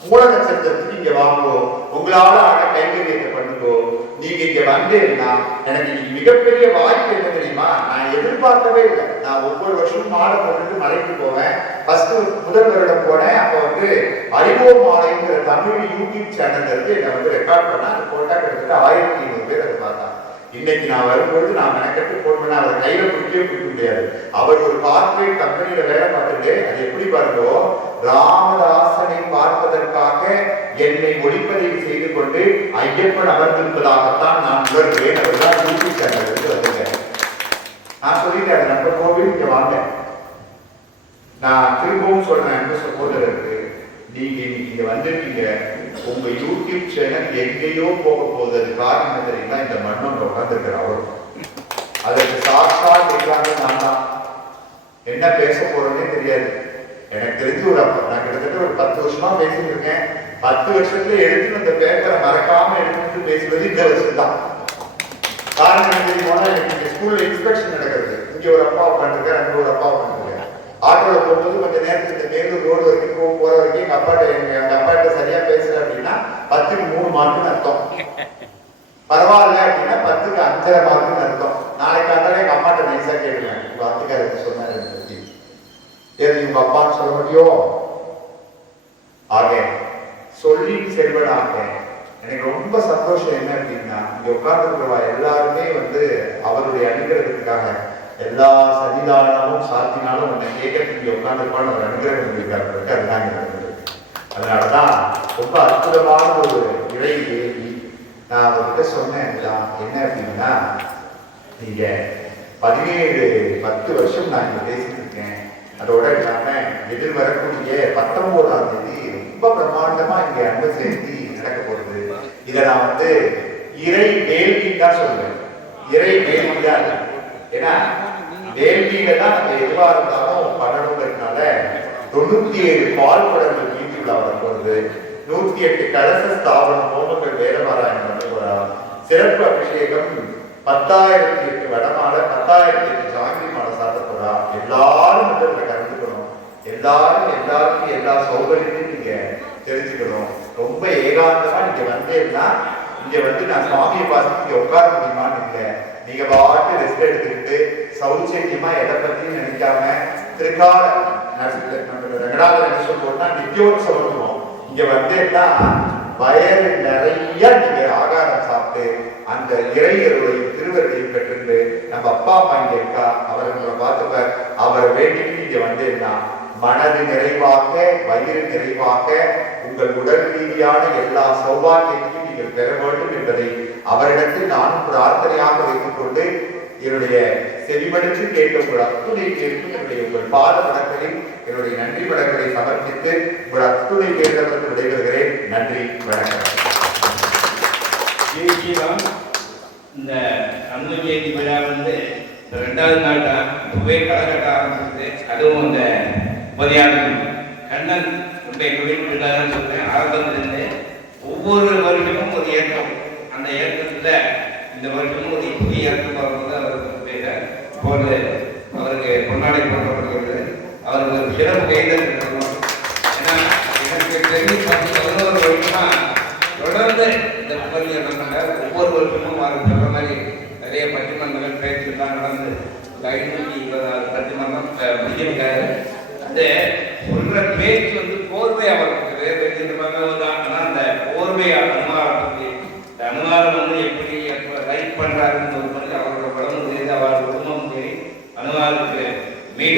மூல நட்சத்திரத்துக்கு இங்க வாங்கோ, உங்களால ஆன கைங்கரியத்தை பண்ணுங்கோ. நீங்க இங்க வந்தேன்னா எனக்கு மிகப்பெரிய வாய்ப்பு என்ன தெரியுமா? நான் எதிர்பார்க்கவே இல்லை. நான் ஒவ்வொரு வருஷமும் மாலை போட்டுட்டு மலைக்கு போவேன். ஃபர்ஸ்ட் முதல் வருடம் போனேன். அப்ப வந்து அறிவோம் மாலைங்கிற தமிழ் யூடியூப் சேனல்ல இருந்து என்னை வந்து ரெக்கார்ட் பண்ணா அது போட்டா கிட்டத்தட்ட 1500 பேர் அதை பார்த்தாங்க. இன்னைக்கு நான் வரும்பொழுது நான் மெனக்கட்டு போட்டேன்னா அவர் கையில பிடிக்கவே பிடிக்க முடியாது. அவர் ஒரு கார்பரேட் கம்பெனியில வேலை பார்த்துட்டு அது எப்படி பாருங்கோ, ராமதாசனை பார்ப்பதற்காக என்னை ஒளிப்பதிவு செய்து கொண்டு ஐயப்பன் அமர்ந்திருப்பதாகத்தான் நான் உணர்வேன். அவர்தான் யூடியூப் சேனல் இருந்து வந்துட்டேன். நான் சொல்லிட்டேன், நம்ம கோவில் இங்க வாங்க. நான் திரும்பவும் சொல்றேன் அன்பு சகோதரருக்கு, நீங்க இங்க வந்திருக்கீங்க, உங்க யூடியூப் சேனல் எங்கேயோ போக போகுது. அது காரணம் தெரியுங்களா? இந்த மண்ணில் உட்கார்ந்துருக்கிற அவரும் அதற்கு சாட்சாத் நான் தான். என்ன பேச போறோன்னே தெரியாது. எனக்கு தெரிஞ்சு ஒரு நான் கிட்டத்தட்ட ஒரு 10 வருஷமா பேசிட்டு இருக்கேன். 10 வருஷத்துல எடுத்து அந்த பேப்பரை மறக்காம எடுத்துட்டு பேசுவது இந்த வருஷம் தான். காரணம் என்ன தெரியுமா? எனக்கு ஸ்கூல்ல இன்ஸ்பெக்ஷன் நடக்கிறது. இங்க ஒரு அப்பா உட்காந்துருக்கேன், அங்க ஒரு அப்பா உட்காந்துருக்கேன். ஆட்டோல போகும்போது கொஞ்ச நேரத்துக்கு இந்த மேலூர் ரோடு வரைக்கும் போற வரைக்கும் எங்க அப்பாட்ட சரியா பேசுற அப்படின்னா 10க்கு 3 மார்க்குன்னு அர்த்தம். பரவாயில்ல அப்படின்னா 10க்கு 5.5 மார்க்குன்னு அர்த்தம். நாளைக்கு அந்த எங்க அம்மாட்ட நைஸா கேட்டுருவேன், உங்க ஆத்துக்காரருக்கு சொன்னாரு பத்தி ஏன் உங்க அப்பான்னு சொல்ல முடியும்? ஆக சொல்லி செல்வனாக எனக்கு ரொம்ப சந்தோஷம் என்ன அப்படின்னா, இங்க உட்கார்ந்துருக்கிறவா எல்லாருமே அவருடைய அனுகிரகத்துக்காக எல்லா சதிதானமும் சாத்தினாலும் உன்னை கேட்கறதுக்கு உட்கார்ந்துருப்பான்னு ஒரு அனுகிரகம் இருக்காரு. அதுதான் நடந்தது. அதனாலதான் ரொம்ப அற்புதமான ஒரு இறை வேதி நான் அவர்கிட்ட சொன்னேன். என்ன அப்படின்னா, நீங்க 17-10 வருஷம் நான் இங்க பேசிட்டு இருக்கேன். அதோட இல்லாம எதிர்வரக்கூடிய 19ஆம் தேதி ரொம்ப பிரம்மாண்டமா இங்க அன்பு சேர்த்தி நடக்க போறது. இதை நான் இறை வேள்வின்னு தான் சொல்றேன். இறை வேள்வி தான். ஏன்னா வேள்வியில தான் நம்ம எதுவா இருந்தாலும் பண்ணணுங்கிறதுனால 97 பால் குடங்கள் வீதி உள்ள வர போறது. 108 கலச ஸ்தாபனம் ஹோமங்கள் வேதபாராயணம் பண்ண போறா. சிறப்பு அபிஷேகம் 10,008 வடமாலை 10,008 ஜாங்கிரி மாலை சாத்த போறா. எல்லாரும் இதுல கலந்துக்கணும். எல்லாருக்கும் எல்லா சௌகரியத்தையும் நீங்க தெரிஞ்சுக்கணும். ரொம்ப ஏகாந்தமா நீங்க வந்தேன்னா இங்க நான் சுவாமியை பார்த்து இங்க உட்கார முடியுமான்னு இல்லை. நீங்க பாட்டு ரெஸ்ட் எடுத்துக்கிட்டு சௌச்சரியமா எதை பத்தியும் நினைக்காம திருக்கால ரங்கநாதர் என்ன சொல்றோம்னா நித்தியோத்சவம். இங்க வந்தேன்னா வயது நிறைய நீங்க ஆகாரம் சாப்பிட்டு அந்த இறையருடைய திருவருளையும் பெற்று நம்ம அப்பா அம்மா இங்க இருக்கா, அவரை உங்களை பார்த்துப்பார். அவரை வேண்டிட்டு நீங்க வந்தேன்னா மனது நிறைவாக வயிறு நிறைவாக உங்கள் உடல் ரீதியான எல்லா சௌபாகியத்தையும் நீங்கள் பெற வேண்டும் என்பதை அவரிடத்தில் நானும் பிரார்த்தனையாக வைத்துக் கொண்டு என்னுடைய செவிமடுத்து கேட்ட உங்கள் அத்துணை கேட்கும் என்னுடைய உங்கள் பாத வணக்கங்களில் என்னுடைய நன்றி வணக்கங்களை சமர்ப்பித்து உங்கள் அத்துணை கேட்டவர்கள் விடைபெறுகிறேன். நன்றி, வணக்கம். இந்த அன்பு ஜெயந்தி விழா 2வது நாள் தான் இப்பவே கலகட்ட ஆரம்பிச்சது. அதுவும் இந்த உபதியாளர் கண்ணன் எங்கள் வீட்டு சொல்றேன். ஆரம்பத்திலிருந்து ஒவ்வொரு வருஷமும் ஒரு ஏற்றம். அந்த ஏற்றத்துல இந்த வருஷமும் ஒரு புதிய ஏற்றம் வரும்போது அவருக்கு இப்போது அவருக்கு பொன்னாடை போடப்படுகிறது. அவருக்கு ஒரு சிறப்பு கைதல் இருக்கணும். ஏன்னா எனக்கு தெரிஞ்சு 11 வருஷமா தொடர்ந்து இந்த உபதியை நடந்தாங்க. ஒவ்வொரு வருஷமும் அவர் சொல்ற மாதிரி நிறைய பட்டிமன்றங்கள் பேச்சுலாம் நடந்து 526 பட்டிமன்றம் முடிஞ்சிருக்காரு. அந்த சொல்ற பேச்சு கோர்வை அவருக்கு ஆனா அந்த கோர்வையை அனுமாரம் எப்படி ரைட் பண்றாருன்னு அவரோட உடம்பு தெரியுது, அவரோட குடும்பம் தெரியும். அனுமாருக்கு மிக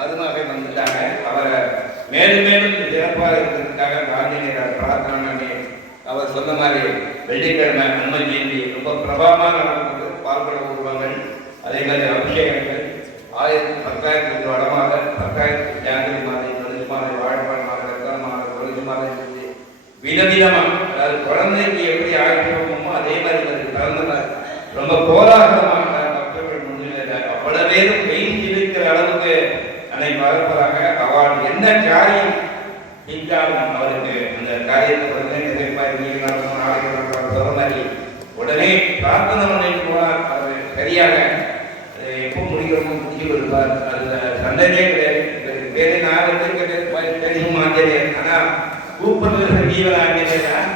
அருமாக வந்துட்டாங்க. அவரை மேலும் மேலும் சிறப்பாக இருக்கிறதுக்காக காந்தியர் பிரார்த்தனை அவர் சொன்ன மாதிரி வெள்ளிக்கிழமை அன்பு ஜெயந்தி ரொம்ப பிரபலமாக நடந்தது. பால்பட உருவங்கள், அதே மாதிரி அபிஷேகங்கள் 1000 வடமாலை, 10,000 ஜாங்கிரி மாலை, தொழில் மாலை, வாழ்பாடு மாலை, ரத்தன மாலை, தொழில் மாலை விதவிதமாக. அதாவது குழந்தைக்கு எப்படி ஆகிப்போமோ அதே மாதிரி கலந்து ரொம்ப கோலாகலமாக பக்தர்கள் முன்னிலை அவ்வளவு பேரும் வெயில் இருக்கிற அளவுக்கு அன்னைக்கு வரப்போறாங்க. அவள் என்ன காரியம் செஞ்சாலும் அவருக்கு அந்த காரியத்தை மாதிரி உடனே பிரார்த்தனை பண்ணிட்டு போனார். அவர் சரியாக எப்போ முடிக்கிறோமோ முடிஞ்சு வருவார். அதுல சந்தேகமே கிடையாது. வேற நான் தெரியும் ஆஞ்சநேயர், ஆனா கூப்பிடுறது ஜீவன் ஆஞ்சநேயர் தான்.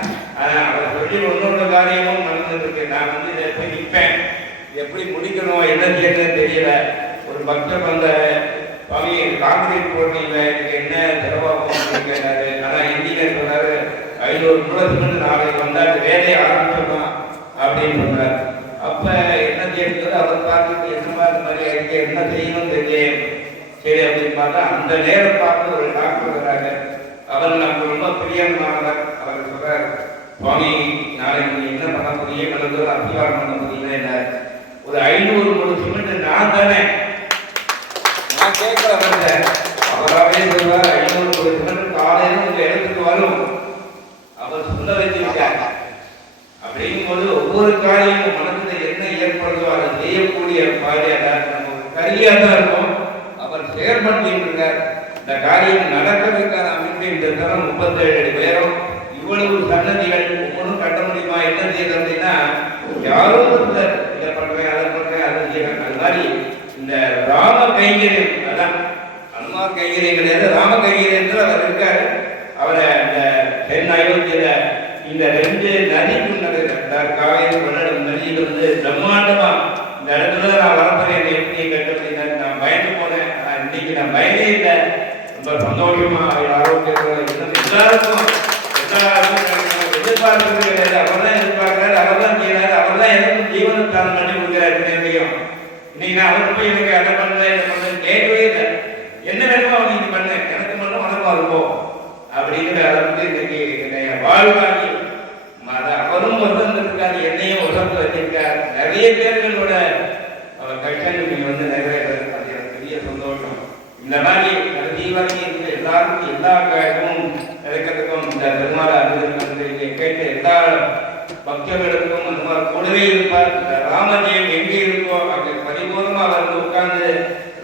அவர் சொல்லி ஒன்னொரு காரியமும் நடந்துருக்கு. நான் இதை போய் நிற்பேன், எப்படி முடிக்கணும் என்ன செய்யணும்னு தெரியல. ஒரு பக்தர் வந்த சுவாமி காங்கிரீட் போடுறீங்க, எனக்கு என்ன செலவாகும் கேட்டாரு. ஆனா இன்ஜினியர் சொன்னாரு 500 கூட சிமெண்ட் நாளைக்கு வந்தா வேலையை ஆரம்பிச்சிடலாம் அப்படின்னு சொன்னார். அப்ப என்ன செய்யறது அவர் பார்த்துட்டு என்ன மாதிரி ஆகிட்டு என்ன செய்யணும் தெரியும். சரி அப்படின்னு பார்த்தா அந்த நேரம் பார்த்து ஒரு டாக்டர் வர்றாங்க. அவர் நமக்கு ரொம்ப பிரியமானவர். அவர் சொல்றாரு, சுவாமி நாளைக்கு என்ன பண்ண புரிய கலந்து அத்திவாரம் பண்ண முடியல என்ன ஒரு 500 மூணு சிமெண்ட் நான் தானே நான் கேட்கல வந்தேன். அவராகவே சொல்றார் 500 மூணு சிமெண்ட் காலையில உங்க இடத்துக்கு வரும். அவர் சொல்ல வச்சிருக்கார். அப்படிங்கும்போது ஒவ்வொரு காரியமும் மனதில் என்ன ஏற்படுதோ அதை செய்யக்கூடிய பாடியாக நம்ம கருவியாக தான் இருக்கும். அவர் ஷேர் பண்ணிட்டு இருக்கார். இந்த காரியம் நடக்கிறதுக்கான அமைப்பு இந்த தரம் 37 அடி உயரம், இவ்வளவு சன்னதிகள் ஒவ்வொன்றும் கட்ட முடியுமா? என்ன செய்யுது அப்படின்னா, யாரோ ஒருத்தர் இதை பண்றேன் அதை பண்றேன் அதை செய்யறேன். அது மாதிரி இந்த ராம கைங்கரியம், அதான் அனுமார் கைங்கரியம் கிடையாது, ராம கைங்கரியத்தில் அவர் இருக்காரு. அவரை இந்த தென் அயோத்தியில இந்த 2 நதிக்கும் காவேரி வள்ளலும் நதியில் வந்து பிரம்மாண்டமா இந்த இடத்துல நான் வரப்போறேன் எப்படி கட்ட அப்படின்னா நான் பயந்து போனேன். இன்னைக்கு நான் பயனே இல்லை, ரொம்ப சந்தோஷமா ஆரோக்கியத்தோட எல்லாருக்கும் எதிர்பார்க்கிறது கிடையாது. அவர் தான் எதிர்பார்க்கிறாரு, அவர் தான் செய்யறாரு, அவர் தான் எனக்கு ஜீவனத்தான பண்ணி கொடுக்கிறாரு. நேரத்தையும் இன்னைக்கு நான் அவருக்கு போய் எனக்கு அதை பண்றேன் இதை பண்றேன் கேட்கவே இல்லை. என்ன வேணுமோ அவங்க இது பண்ண எனக்கு மட்டும் மனமா இருக்கும் அப்படிங்கிற அளவுக்கு இன்னைக்கு வாழ்வாங்கி அவரும் வசந்திருக்காரு, என்னையும் வசந்து வச்சிருக்கார். நிறைய பேர்களோட கஷ்டங்கள் நீங்க வந்து நிறைவேறது பெரிய சந்தோஷம். இந்த மாதிரி தீவாரங்கி இருக்கிற எல்லாருக்கும் எல்லா கஷ்டமும் கிடைக்கிறதுக்கும் இந்த பெருமாள் அறிவிக்கிறது கேட்ட எல்லா பக்தர்களுக்கும் அந்த மாதிரி கூடவே இருப்பார். இந்த ராமஜெயம் எங்கே இருக்கோ அங்கே பரிபூர்ணமா வந்து உட்கார்ந்து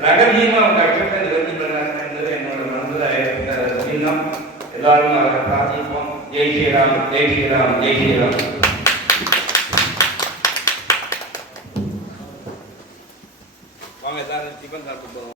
ரகசியமா கஷ்டத்தை நிவர்த்தி பண்ணார் என்பது என்னோட மனதில் ஏற்பட்ட சின்னம். எல்லாரும் அவரை பிரார்த்திப்போம். ஜெய் ஸ்ரீராம், ஜெய் ஸ்ரீராம், ஜெய் ஸ்ரீராம். வாங்க எல்லாரும் டிஃபன் சாப்பிட்டு போறோம்.